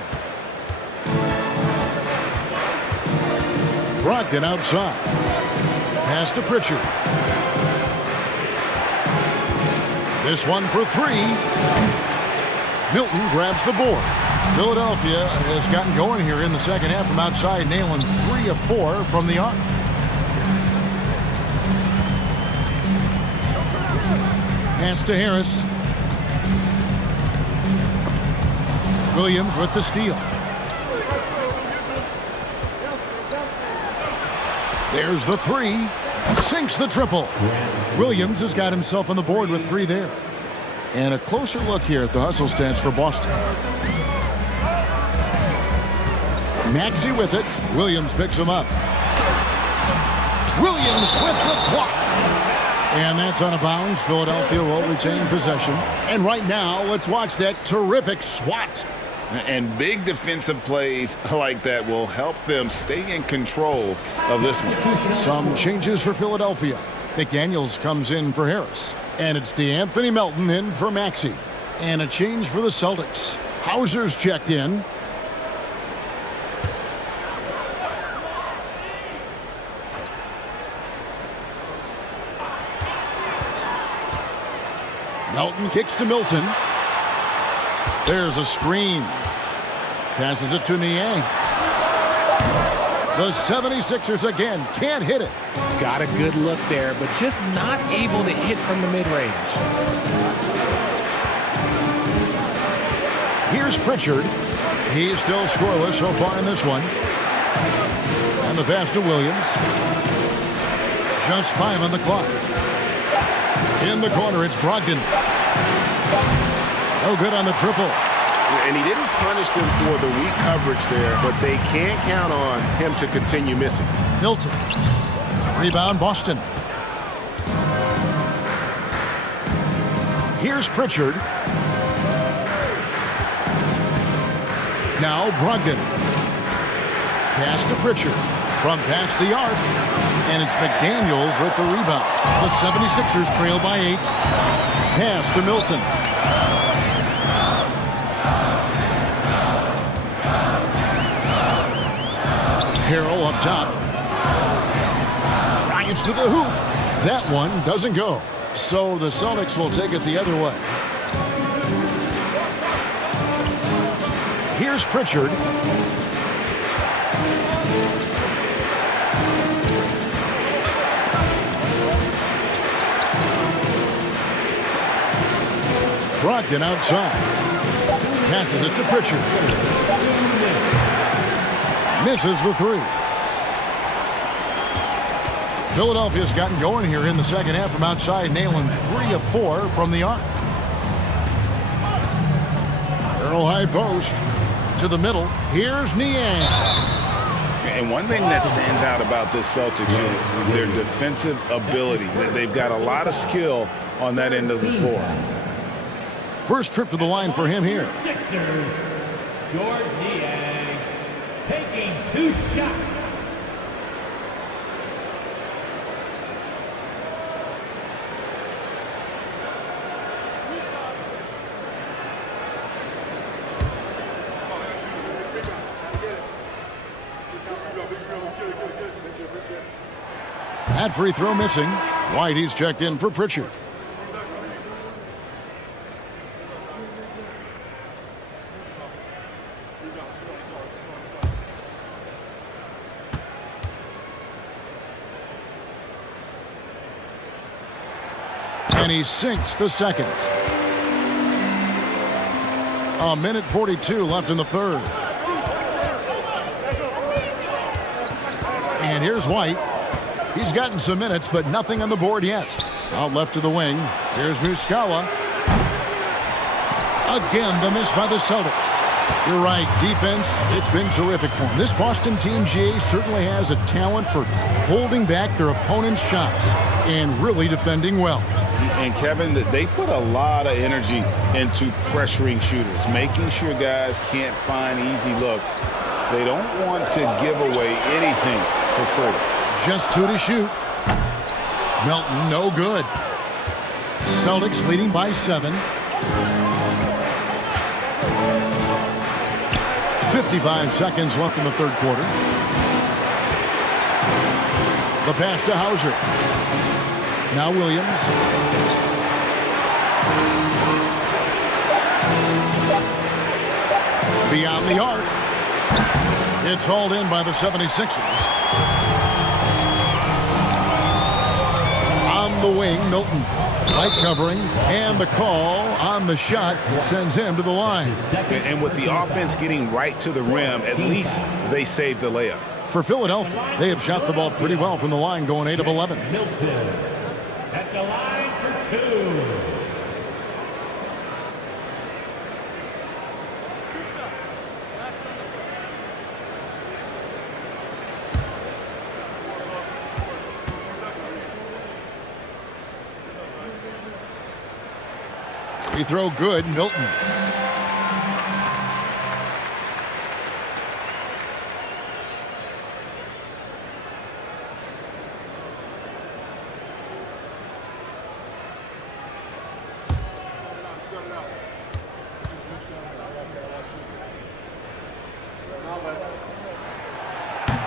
Brogdon outside. Pass to Pritchard. This one for 3. Milton grabs the board. Philadelphia has gotten going here in the second half from outside, nailing 3 of 4 from the arc. Pass to Harris. Williams with the steal. There's the three. Sinks the triple. Williams has got himself on the board with 3 there. And a closer look here at the hustle stance for Boston. Maxey with it. Williams picks him up. Williams with the block. And that's out of bounds. Philadelphia will retain possession. And right now, let's watch that terrific swat. And big defensive plays like that will help them stay in control of this one. Some changes for Philadelphia. McDaniels comes in for Harris. And it's D'Anthony Melton in for Maxey. And a change for the Celtics. Hauser's checked in. Melton kicks to Milton. There's a screen. Passes it to Niang. The 76ers again can't hit it. Got a good look there, but just not able to hit from the mid-range. Here's Pritchard. He's still scoreless so far in this one. And the pass to Williams. Just 5 on the clock. In the corner, it's Brogdon. No good on the triple. And he didn't punish them for the weak coverage there, but they can't count on him to continue missing. Milton. Rebound, Boston. Here's Pritchard. Now Brogdon. Pass to Pritchard. From past the arc. And it's McDaniels with the rebound. The 76ers trail by 8. Pass to Milton. Harrell up top. Drives to the hoop. That one doesn't go. So the Celtics will take it the other way. Here's Pritchard. Brogdon outside. Passes it to Pritchard. Misses the 3. Philadelphia's gotten going here in the second half from outside, nailing 3 of 4 from the arc. Earl high post to the middle. Here's Niang. And one thing that stands out about this Celtics unit, their defensive abilities. They've got a lot of skill on that end of the floor. First trip to the line for him here. Sixers, George Niang taking 2 shots. That free throw missing. White, he's checked in for Pritchard. And he sinks the second. A minute 42 left in the third. And here's White. He's gotten some minutes, but nothing on the board yet. Out left to the wing. Here's Muscala. Again, the miss by the Celtics. You're right, defense, it's been terrific for him. This Boston team, GA, certainly has a talent for holding back their opponent's shots and really defending well. And Kevin, they put a lot of energy into pressuring shooters, making sure guys can't find easy looks. They don't want to give away anything for free. Just 2 to shoot. Melton, no good. Celtics leading by 7. 55 seconds left in the third quarter. The pass to Hauser. Now Williams. Beyond the arc. It's hauled in by the 76ers. On the wing, Milton. Light covering, and the call on the shot that sends him to the line. And with the offense getting right to the rim, at least they saved the layup. For Philadelphia, they have shot the ball pretty well from the line, going 8 of 11. Milton at the line for 2. Free throw good, Milton.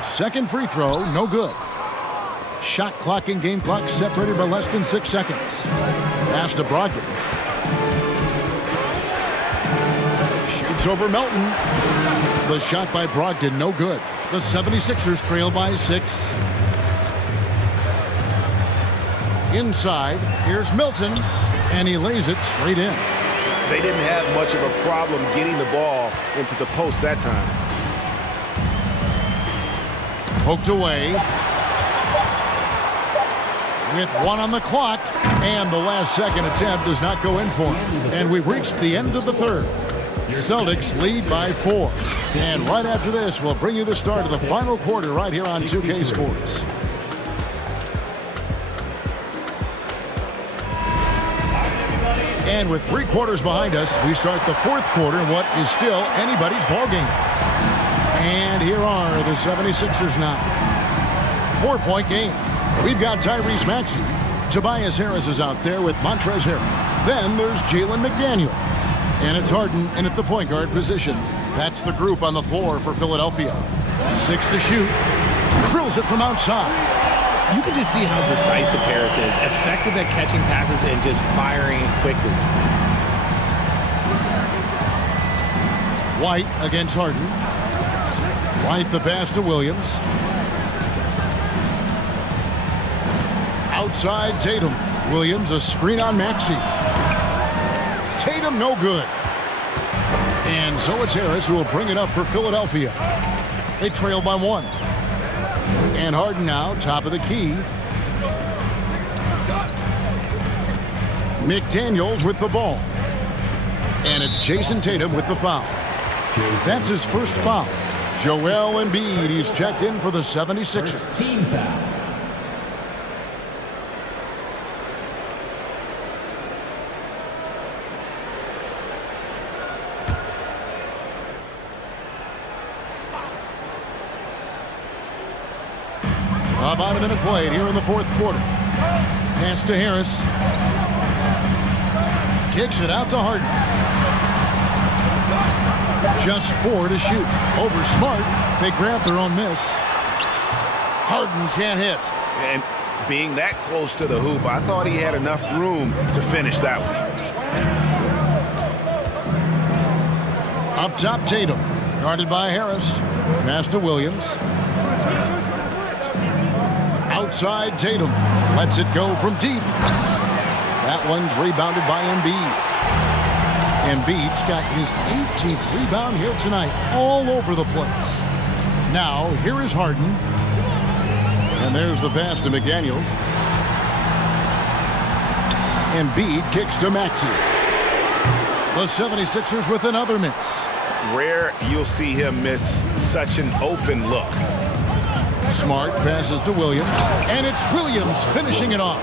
Second free throw, no good. Shot clock and game clock separated by less than 6 seconds. Pass to Brogdon. Shoots over Melton. The shot by Brogdon, no good. The 76ers trail by 6. Inside, here's Milton, and he lays it straight in. They didn't have much of a problem getting the ball into the post that time. Poked away. With 1 on the clock, and the last second attempt does not go in for him. And we've reached the end of the third. Celtics lead by 4. And right after this, we'll bring you the start of the final quarter right here on 2K Sports. And with 3 quarters behind us, we start the 4th quarter in what is still anybody's ballgame. And here are the 76ers now. 4-point game. We've got Tyrese Maxey. Tobias Harris is out there with Montrezl Harrell. Then there's Jalen McDaniels. And it's Harden in at the point guard position. That's the group on the floor for Philadelphia. 6 to shoot. Drills it from outside. You can just see how decisive Harris is. Effective at catching passes and just firing quickly. White against Harden. White the pass to Williams. Outside Tatum. Williams a screen on Maxey. Tatum no good. And so it's Harris who will bring it up for Philadelphia. They trail by 1. And Harden now top of the key. McDaniels with the ball. And it's Jason Tatum with the foul. That's his first foul. Joel Embiid, he's checked in for the 76ers. Team foul. About a minute played here in the 4th quarter. Pass to Harris. Kicks it out to Harden. Just 4 to shoot. Over Smart. They grab their own miss. Harden can't hit. And being that close to the hoop, I thought he had enough room to finish that one. Up top, Tatum. Guarded by Harris. Pass to Williams. Outside Tatum. Lets it go from deep. That one's rebounded by Embiid. Embiid's got his 18th rebound here tonight, all over the place. Now, here is Harden. And there's the pass to McDaniels. Embiid kicks to Maxey. The 76ers with another miss. Rare you'll see him miss such an open look. Smart passes to Williams. And it's Williams finishing it off.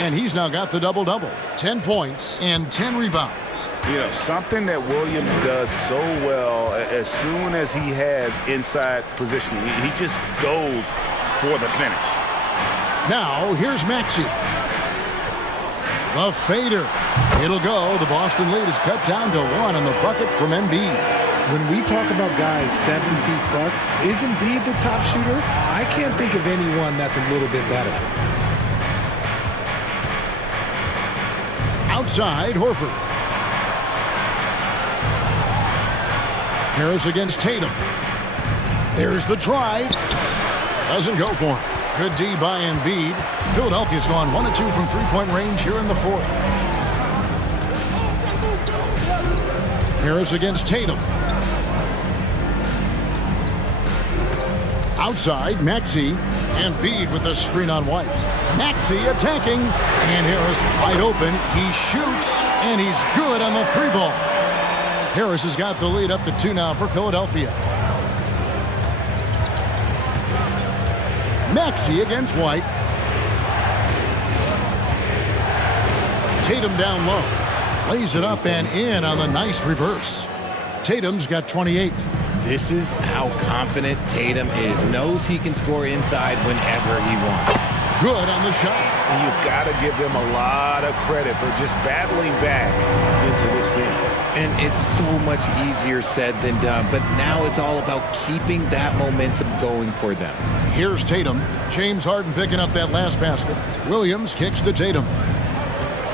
And he's now got the double-double. 10 points and 10 rebounds. You know, something that Williams does so well, as soon as he has inside positioning, he just goes for the finish. Now, here's Maxey. The fader. It'll go. The Boston lead is cut down to 1 on the bucket from Embiid. When we talk about guys 7 feet plus, is Embiid the top shooter? I can't think of anyone that's a little bit better. Outside, Horford. Harris against Tatum. There's the drive. Doesn't go for him. Good D by Embiid. Philadelphia's gone 1 of 2 from three-point range here in the 4th. Harris against Tatum. Outside, Maxey. Embiid with the screen on White. Maxey attacking. And Harris wide open. He shoots. And he's good on the 3-ball. Harris has got the lead up to 2 now for Philadelphia. Maxey against White. Tatum down low. Lays it up and in on the nice reverse. Tatum's got 28. This is how confident Tatum is. Knows he can score inside whenever he wants. Good on the shot. And you've got to give them a lot of credit for just battling back into this game. And it's so much easier said than done. But now it's all about keeping that momentum going for them. Here's Tatum. James Harden picking up that last basket. Williams kicks to Tatum.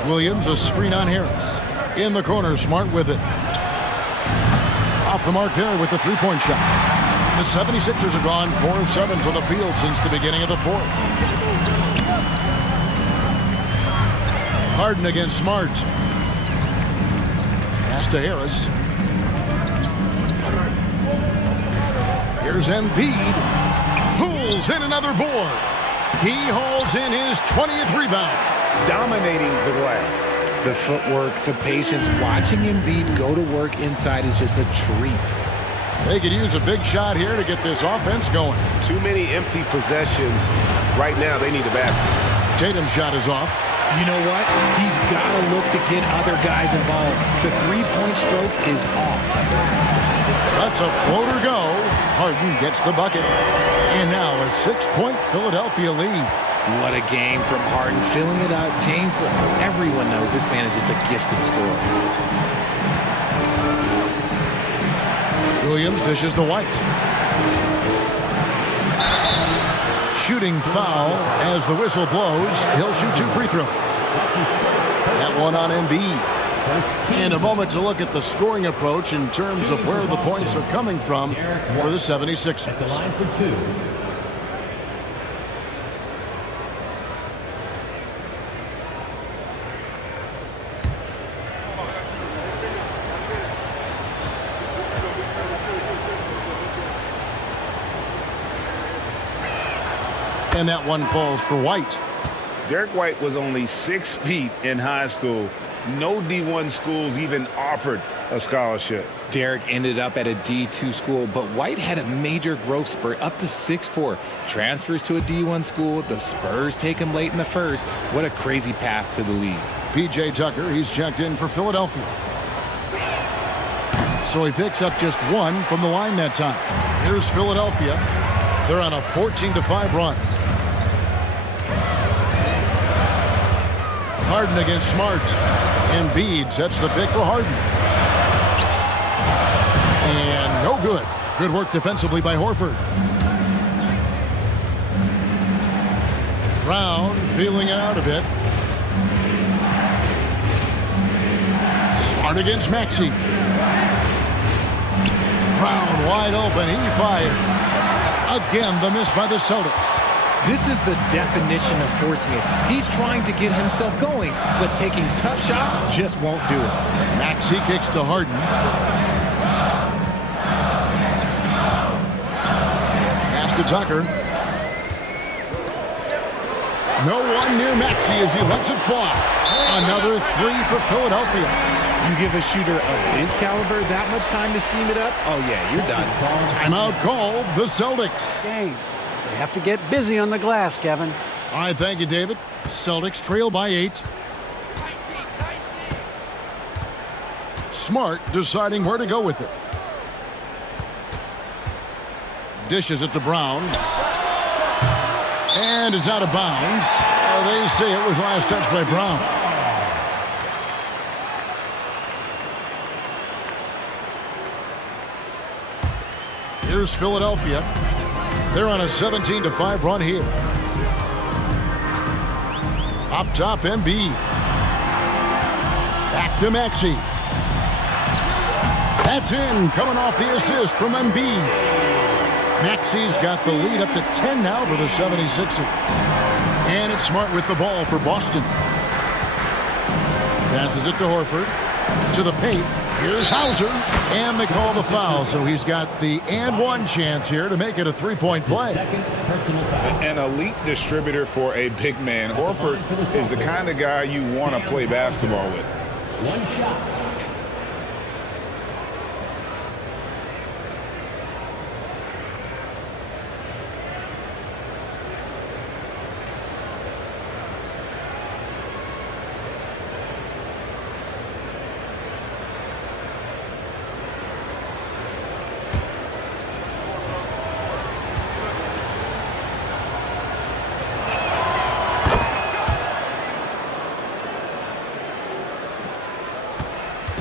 Williams a screen on Harris. In the corner, Smart with it. Off the mark there with the 3-point shot. The 76ers have gone 4 of 7 from the field since the beginning of the 4th. Harden against Smart. Pass to Harris. Here's Embiid. Pulls in another board. He hauls in his 20th rebound. Dominating the glass. The footwork, the patience, watching Embiid go to work inside is just a treat. They could use a big shot here to get this offense going. Too many empty possessions. Right now, they need a basket. Tatum's shot is off. You know what? He's got to look to get other guys involved. The 3-point stroke is off. That's a floater go. Harden gets the bucket. And now a 6-point Philadelphia lead. What a game from Harden, filling it out. James, everyone knows this man is just a gifted scorer. Williams dishes to White. Shooting foul as the whistle blows. He'll shoot 2 free throws. That one on Embiid. In a moment to look at the scoring approach in terms of where the points are coming from for the 76ers. Line for 2. And that one falls for White. Derek White was only 6 feet in high school. No D1 schools even offered a scholarship. Derek ended up at a D2 school, but White had a major growth spurt up to 6'4". Transfers to a D1 school. The Spurs take him late in the first. What a crazy path to the league. P.J. Tucker, he's checked in for Philadelphia. So he picks up just 1 from the line that time. Here's Philadelphia. They're on a 14-5 run. Harden against Smart. Embiid sets the pick for Harden. And no good. Good work defensively by Horford. Brown feeling it out a bit. Smart against Maxey. Brown wide open. He fires. Again, the miss by the Celtics. This is the definition of forcing it. He's trying to get himself going, but taking tough shots just won't do it. Maxey kicks to Harden. Pass to Tucker. No one near Maxey as he lets it fly. Another 3 for Philadelphia. You give a shooter of his caliber that much time to seam it up, oh yeah, you're done. Timeout called the Celtics. Game. They have to get busy on the glass, Kevin. All right, thank you, David. Celtics trail by 8. Smart deciding where to go with it. Dishes it to Brown. And it's out of bounds. They say it was last touched by Brown. Here's Philadelphia. They're on a 17-5 run here. Up top, Embiid. Back to Maxey. That's in, coming off the assist from Embiid. Maxey's got the lead up to 10 now for the 76ers. And it's Smart with the ball for Boston. Passes it to Horford. To the paint. Here's Hauser, and they call the foul, so he's got the and one chance here to make it a three-point play. An elite distributor for a big man. Horford is the kind of guy you want to play basketball with. One shot.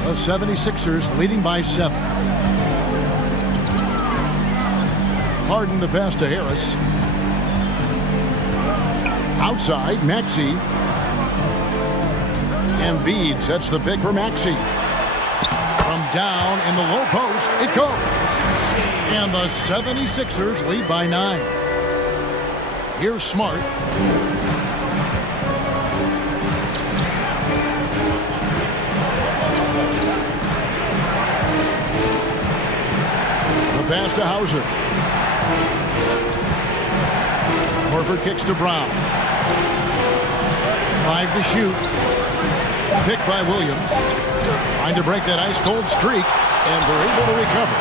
The 76ers leading by 7. Harden the pass to Harris. Outside, Maxey. Embiid sets the pick for Maxey. From down in the low post, it goes. And the 76ers lead by 9. Here's Smart. Pass to Hauser. Horford kicks to Brown. 5 to shoot. Picked by Williams. Trying to break that ice-cold streak, and they're able to recover.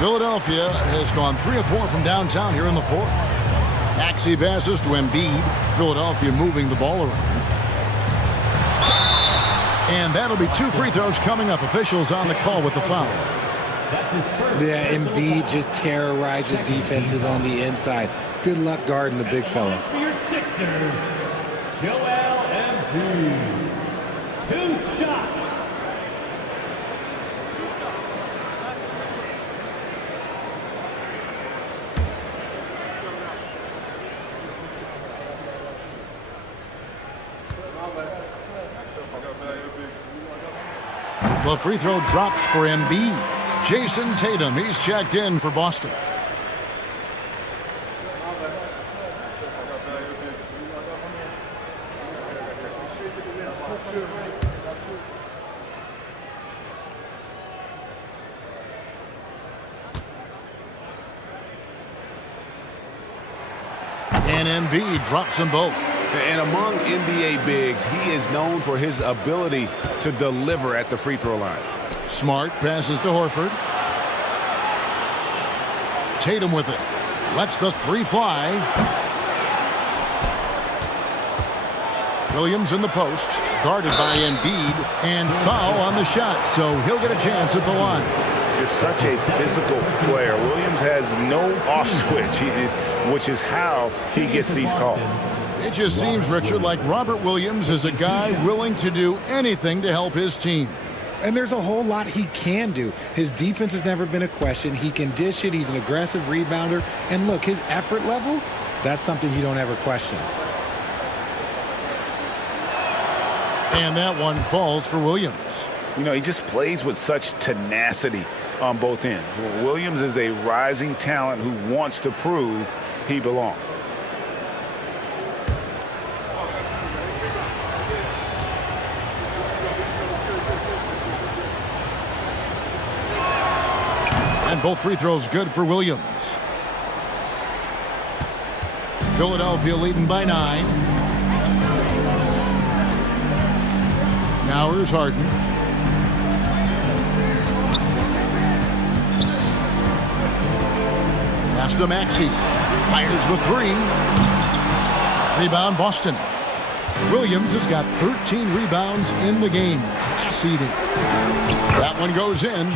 Philadelphia has gone 3 of 4 from downtown here in the fourth. Maxey passes to Embiid. Philadelphia moving the ball around. And that'll be 2 free throws coming up. Officials on the call with the foul. Yeah, Embiid just terrorizes defenses on the inside. Good luck guarding the big fella. For your Sixers, Joel Embiid. 2 shots. The free throw drops for Embiid. Jason Tatum, he's checked in for Boston. And Embiid drops them both. And among NBA bigs, he is known for his ability to deliver at the free throw line. Smart passes to Horford. Tatum with it. Lets the 3 fly. Williams in the post. Guarded by Embiid. And foul on the shot. So he'll get a chance at the line. Just such a physical player. Williams has no off switch, which is how he gets these calls. It just seems, Richard, like Robert Williams is a guy willing to do anything to help his team. And there's a whole lot he can do. His defense has never been a question. He can dish it. He's an aggressive rebounder. And look, his effort level, that's something you don't ever question. And that one falls for Williams. You know, he just plays with such tenacity on both ends. Williams is a rising talent who wants to prove he belongs. And both free throws good for Williams. Philadelphia leading by 9. Now here's Harden. Pass to Maxey. Fires the 3. Rebound Boston. Williams has got 13 rebounds in the game. Class eating. That one goes in.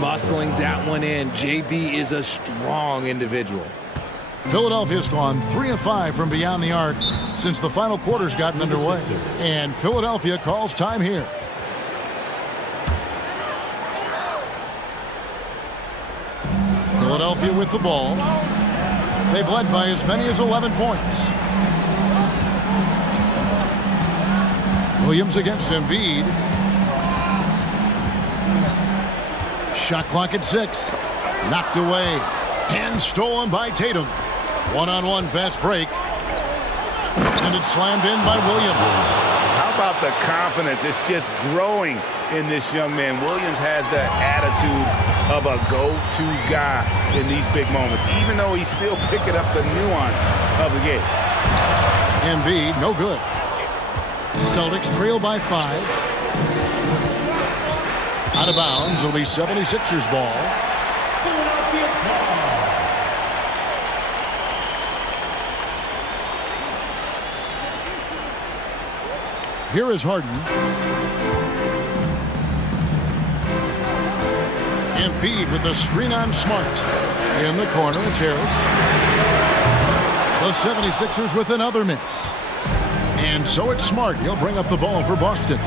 Muscling that one in. JB is a strong individual. Philadelphia's gone 3 of 5 from beyond the arc since the final quarter's gotten underway. And Philadelphia calls time here. Philadelphia with the ball. They've led by as many as 11 points. Williams against Embiid. Shot clock at 6. Knocked away. And stolen by Tatum. One-on-one fast break. And it's slammed in by Williams. How about the confidence? It's just growing in this young man. Williams has that attitude of a go-to guy in these big moments, even though he's still picking up the nuance of the game. Embiid, no good. Celtics trail by 5. Out of bounds. It'll be 76ers ball. Here is Harden. Embiid with the screen on Smart. In the corner, it's Harris. The 76ers with another miss. And so it's Smart. He'll bring up the ball for Boston.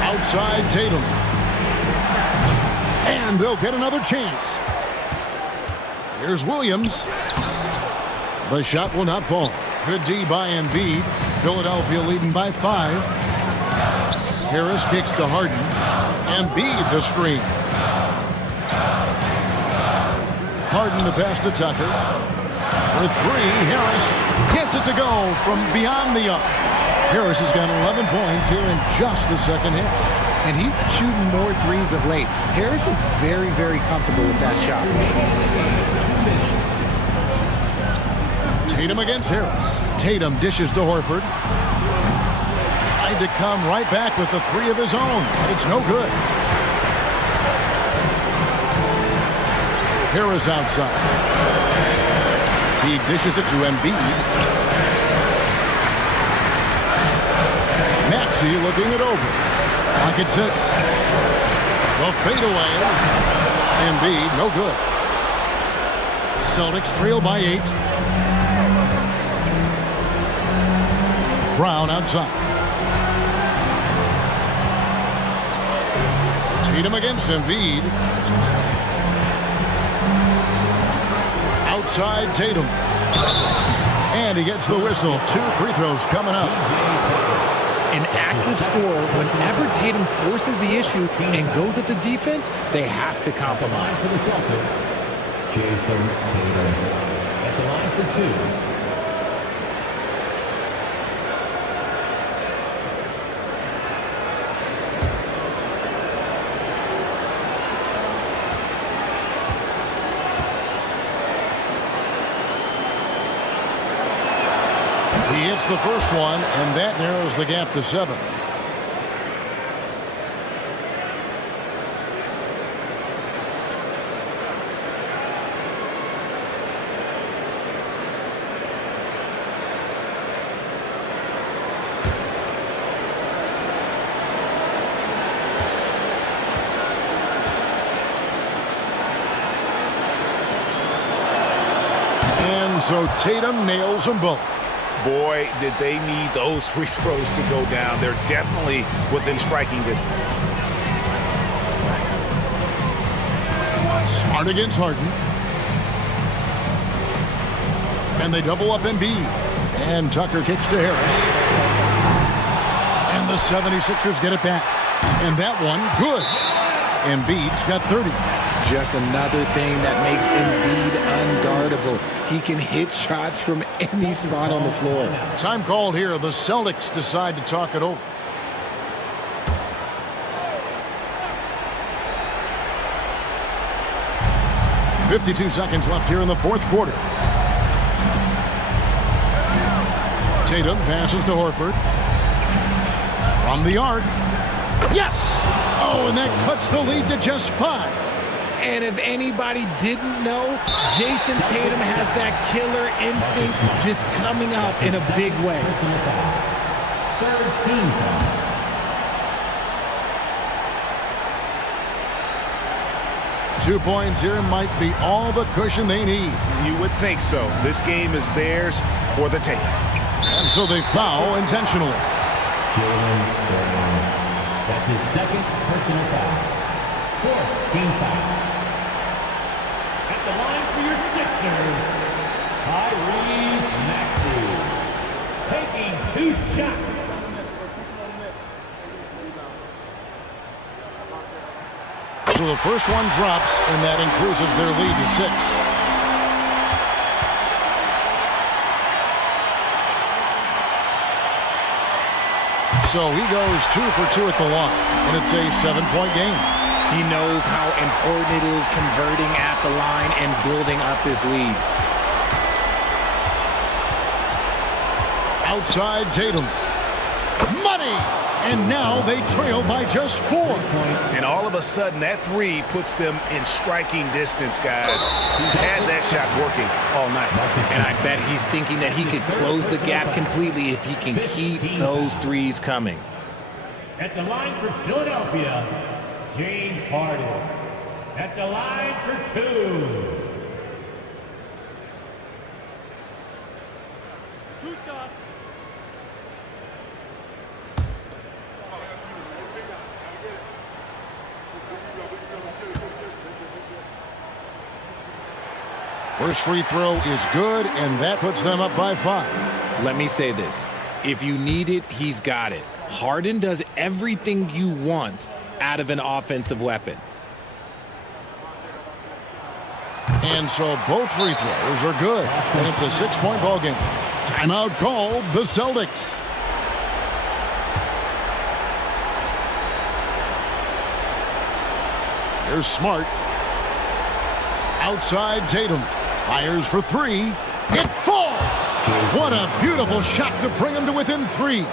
Outside Tatum. And they'll get another chance. Here's Williams. The shot will not fall. Good D by Embiid. Philadelphia leading by 5. Harris kicks to Harden. Embiid the screen. Harden the pass to Tucker. For 3, Harris gets it to go from beyond the arc. Harris has got 11 points here in just the second half. And he's shooting more threes of late. Harris is very, very comfortable with that shot. Tatum against Harris. Tatum dishes to Horford. Tried to come right back with the 3 of his own, but it's no good. Harris outside. He dishes it to Embiid. Maxey looking it over. Pocket 6. The fadeaway. Embiid, no good. Celtics trail by 8. Brown outside. Tatum against Embiid. Outside Tatum. And he gets the whistle. 2 free throws coming up. An active scorer, whenever Tatum forces the issue and goes at the defense, they have to compromise. For the Celtics, Jason Tatum at the line for 2. He hits the first one, and that narrows the gap to 7. And so Tatum nails them both. Boy, did they need those free throws to go down. They're definitely within striking distance. Smart against Harden. And they double up Embiid. And Tucker kicks to Harris. And the 76ers get it back. And that one, good. Embiid's got 30. Just another thing that makes Embiid unguardable. He can hit shots from any spot on the floor. Time called here. The Celtics decide to talk it over. .52 seconds left here in the fourth quarter. Tatum passes to Horford. From the arc. Yes! Oh, and that cuts the lead to just 5. And if anybody didn't know, Jason Tatum has that killer instinct just coming out in a big way. 13 foul. .2 points here might be all the cushion they need. You would think so. This game is theirs for the taking. And so they foul intentionally. That's his second personal foul. 4th team foul. At the line for your Sixers, Maxey taking 2 shots. So the first one drops, and that increases their lead to 6. So he goes 2 for 2 at the line, and it's a 7-point game. He knows how important it is converting at the line and building up this lead. Outside Tatum. Money! And now they trail by just 4. And all of a sudden, that three puts them in striking distance, guys. He's had that shot working all night. And I bet he's thinking that he could close the gap completely if he can keep those threes coming. At the line for Philadelphia, James Harden. At the line for 2. First free throw is good, and that puts them up by 5. Let me say this. If you need it, he's got it. Harden does everything you want out of an offensive weapon. And so both free throws are good, and it's a 6-point ball game. Timeout called the Celtics. Here's Smart. Outside Tatum. Fires for 3. It falls! What a beautiful shot to bring him to within 3.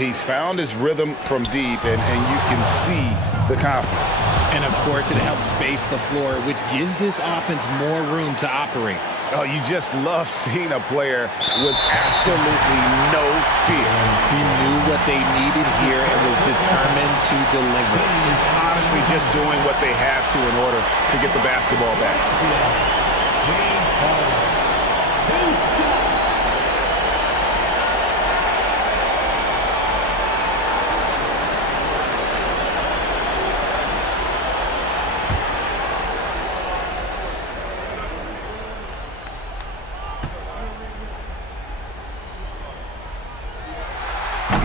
He's found his rhythm from deep, and you can see the confidence. And, of course, it helps space the floor, which gives this offense more room to operate. Oh, you just love seeing a player with absolutely no fear. He knew what they needed here and was determined to deliver. Honestly, just doing what they have to in order to get the basketball back.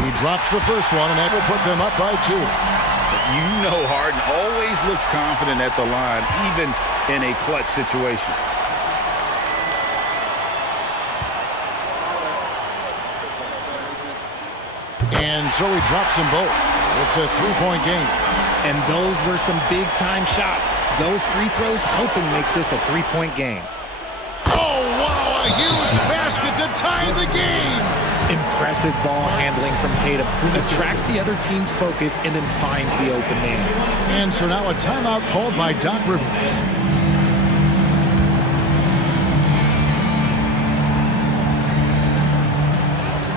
He drops the first one, and that will put them up by 2. You know Harden always looks confident at the line, even in a clutch situation. And so he drops them both. It's a 3-point game. And those were some big-time shots. Those free throws helping make this a 3-point game. Oh, wow, a huge basket to tie the game. Impressive ball handling from Tatum, who attracts the other team's focus and then finds the open man. And so now a timeout called by Doc Rivers.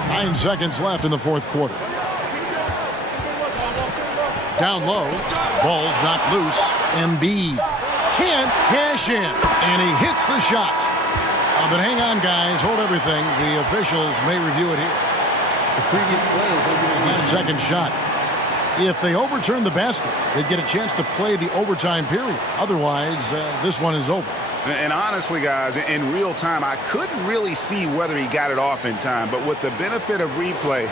Nine seconds left in the fourth quarter. Down low, ball's knocked loose. Embiid can't cash in, and he hits the shot. But hang on, guys. Hold everything. The officials may review it here. The previous play is over. Second shot. If they overturn the basket, they'd get a chance to play the overtime period. Otherwise, this one is over. And honestly, guys, in real time, I couldn't really see whether he got it off in time. But with the benefit of replay,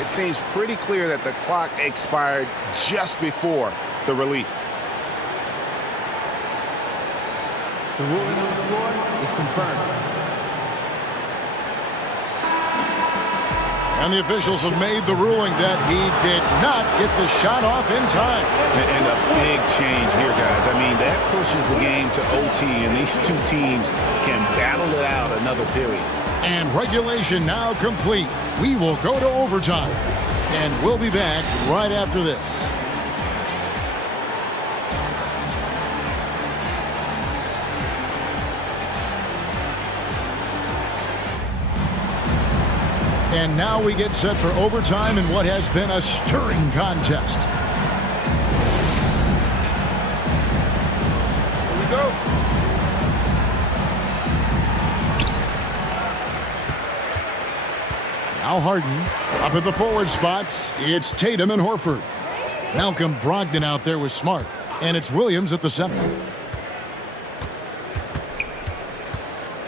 it seems pretty clear that the clock expired just before the release. The ruling on the floor is confirmed. And the officials have made the ruling that he did not get the shot off in time. And a big change here, guys. I mean, that pushes the game to OT, and these two teams can battle it out another period. And regulation now complete. We will go to overtime. And we'll be back right after this. And now we get set for overtime in what has been a stirring contest. Here we go. Now Harden up at the forward spots. It's Tatum and Horford. Malcolm Brogdon out there with Smart. And it's Williams at the center.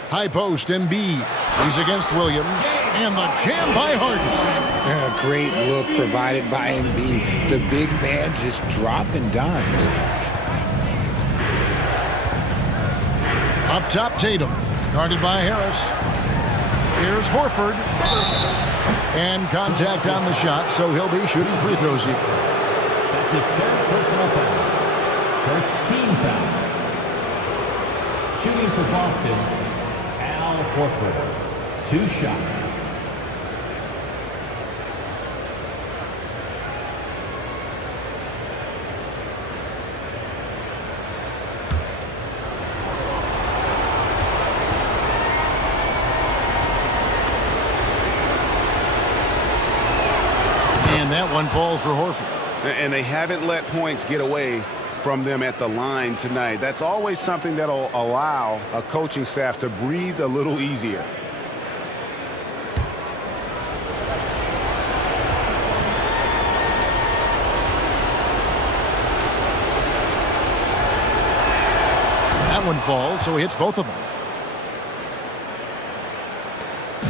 High post, Embiid. He's against Williams. And the jam by Harden. A great look provided by Embiid. The big man just dropping dimes. Up top, Tatum. Guarded by Harris. Here's Horford. And contact on the shot, so he'll be shooting free throws here. That's his third personal foul. First team foul. Shooting for Boston, Al Horford. 2 shots. And that one falls for Horford. And they haven't let points get away from them at the line tonight. That's always something that'll allow a coaching staff to breathe a little easier. That one falls, so he hits both of them.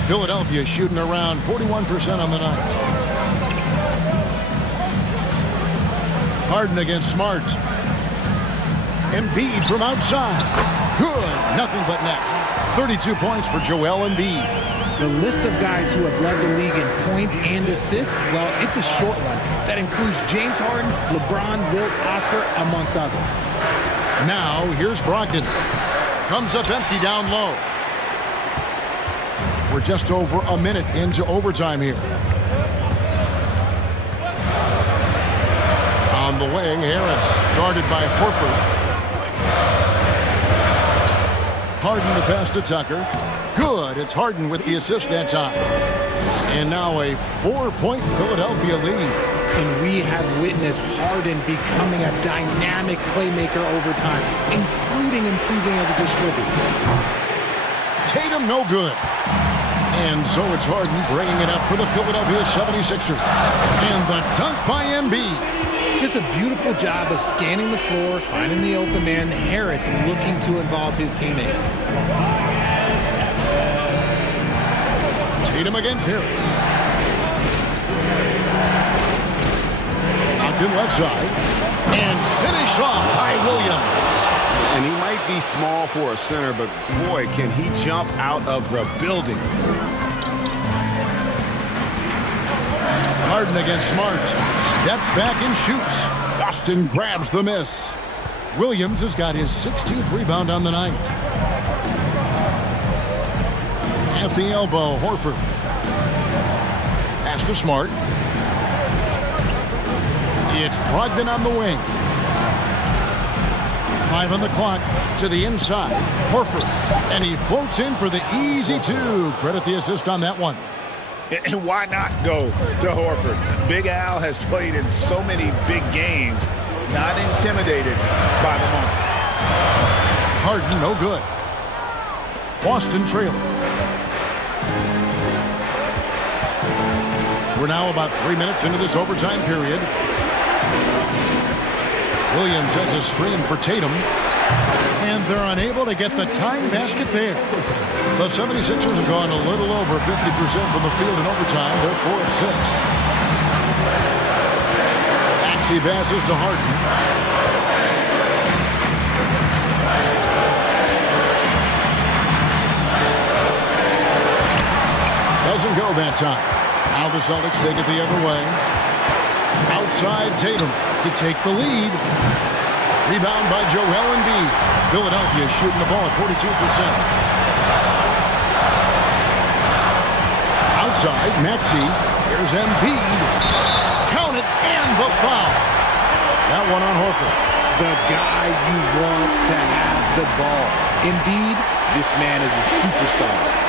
Philadelphia shooting around 41% on the night. Harden against Smart. Embiid from outside. Good. Nothing but net. 32 points for Joel Embiid. The list of guys who have led the league in points and assists, well, it's a short one. That includes James Harden, LeBron, Wilt, Oscar, amongst others. Now, here's Brogdon. Comes up empty down low. We're just over a minute into overtime here. On the wing, Harris, guarded by Horford. Harden the pass to Tucker. Good. It's Harden with the assist that time. And now a 4-point Philadelphia lead. And we have witnessed Harden becoming a dynamic playmaker over time, including improving as a distributor. Tatum no good. And so it's Harden bringing it up for the Philadelphia 76ers. And the dunk by Embiid. Just a beautiful job of scanning the floor, finding the open man. Harris looking to involve his teammates. Tatum against Harris. Knocked in left side. And finished off by Williams. And he might be small for a center, but boy, can he jump out of the building. Harden against Smart. Steps back and shoots. Boston grabs the miss. Williams has got his 16th rebound on the night. At the elbow, Horford. Pass to Smart. It's Brogdon on the wing. 5 on the clock to the inside. Horford. And he floats in for the easy 2. Credit the assist on that one. And why not go to Horford? Big Al has played in so many big games, not intimidated by the moment. Harden, no good. Boston trailing. We're now about 3 minutes into this overtime period. Williams has a screen for Tatum. And they're unable to get the tying basket there. The 76ers have gone a little over 50% from the field in overtime. They're 4 of 6. Maxey passes to Harden. Doesn't go that time. Now the Celtics take it the other way. Outside Tatum to take the lead. Rebound by Joel Embiid. Philadelphia shooting the ball at 42%. Outside, Maxey. Here's Embiid. Count it, and the foul. That one on Horford. The guy you want to have the ball. Embiid, this man is a superstar.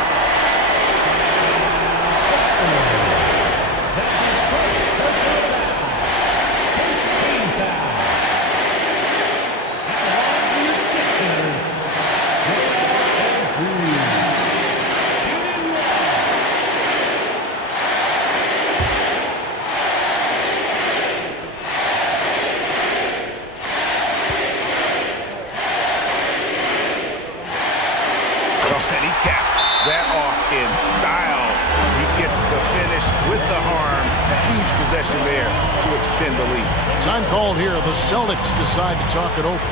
Time called here. The Celtics decide to talk it over.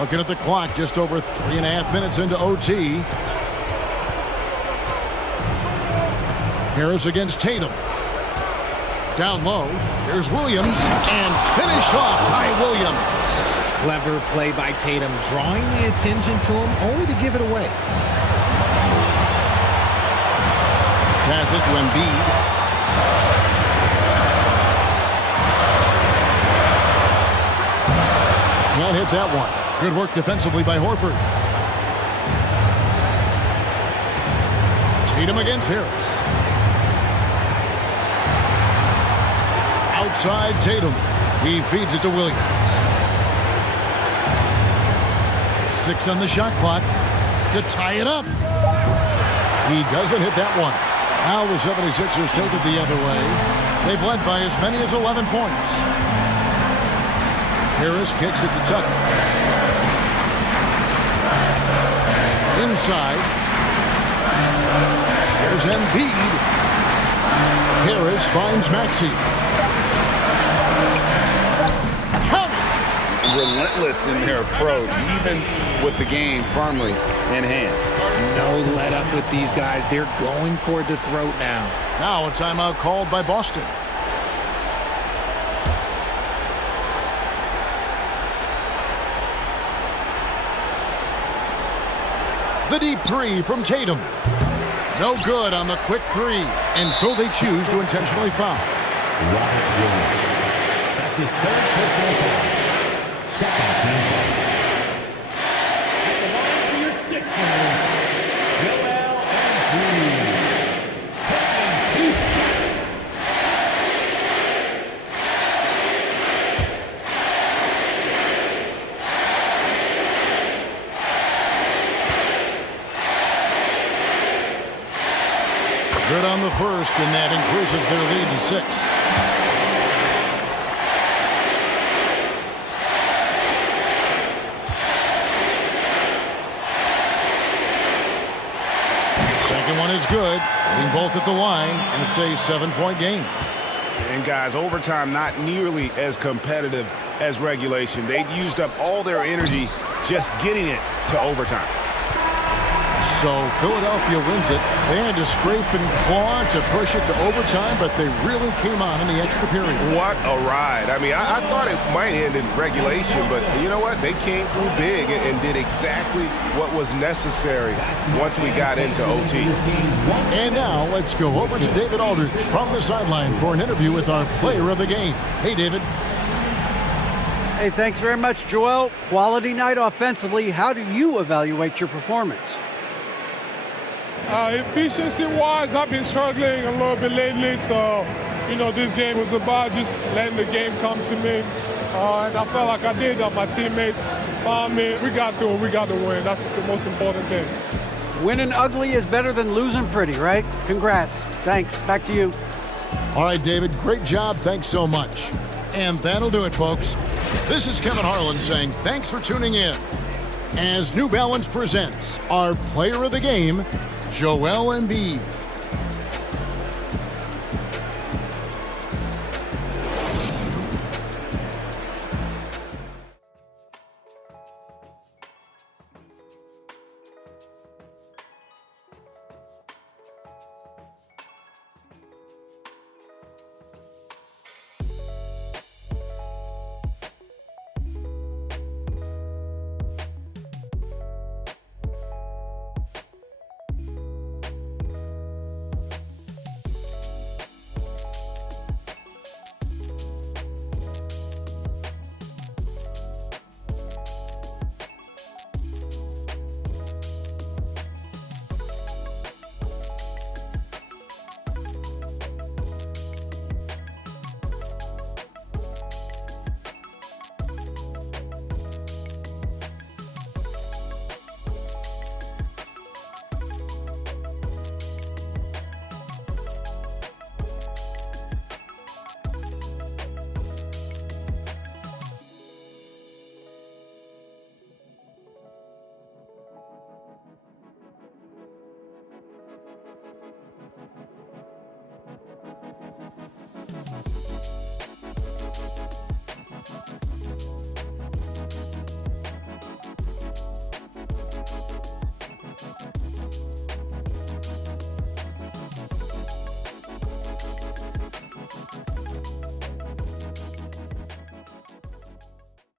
Looking at the clock, just over 3.5 minutes into OT. Harris against Tatum. Down low, here's Williams, and finished off by Williams. Clever play by Tatum, drawing the attention to him, only to give it away. Pass it to Embiid. Can't hit that one. Good work defensively by Horford. Tatum against Harris. Outside Tatum. He feeds it to Williams. 6 on the shot clock to tie it up. He doesn't hit that one. Now the 76ers take it the other way. They've led by as many as 11 points. Harris kicks it to Tucker. Inside. Here's Embiid. Harris finds Maxey. Relentless in their approach, even with the game firmly in hand. No let up with these guys. They're going for the throat now. Now a timeout called by Boston. The deep three from Tatum. No good on the quick three, and so they choose to intentionally foul. That's his third personal foul. Second team foul. At the line for your sixth one, Joel Embiid. Taking 2 shots. Good on the first, and that increases their lead to 6. Second one is good, hitting both at the line, and it's a 7-point game. And guys, overtime not nearly as competitive as regulation. They'd used up all their energy just getting it to overtime. So Philadelphia wins it. They had to scrape and claw to push it to overtime, but they really came on in the extra period. What a ride. I mean, I thought it might end in regulation, but you know what? They came through big and did exactly what was necessary once we got into OT. And now let's go over to David Aldridge from the sideline for an interview with our player of the game. Hey, David. Hey, thanks very much, Joel. Quality night offensively. How do you evaluate your performance? Efficiency-wise, I've been struggling a little bit lately, so, this game was about just letting the game come to me. And I felt like I did that. My teammates found me. We got through it. We got the win. That's the most important thing. Winning ugly is better than losing pretty, right? Congrats. Thanks. Back to you. All right, David, great job. Thanks so much. And that'll do it, folks. This is Kevin Harlan saying thanks for tuning in as New Balance presents our player of the game, Joel Embiid.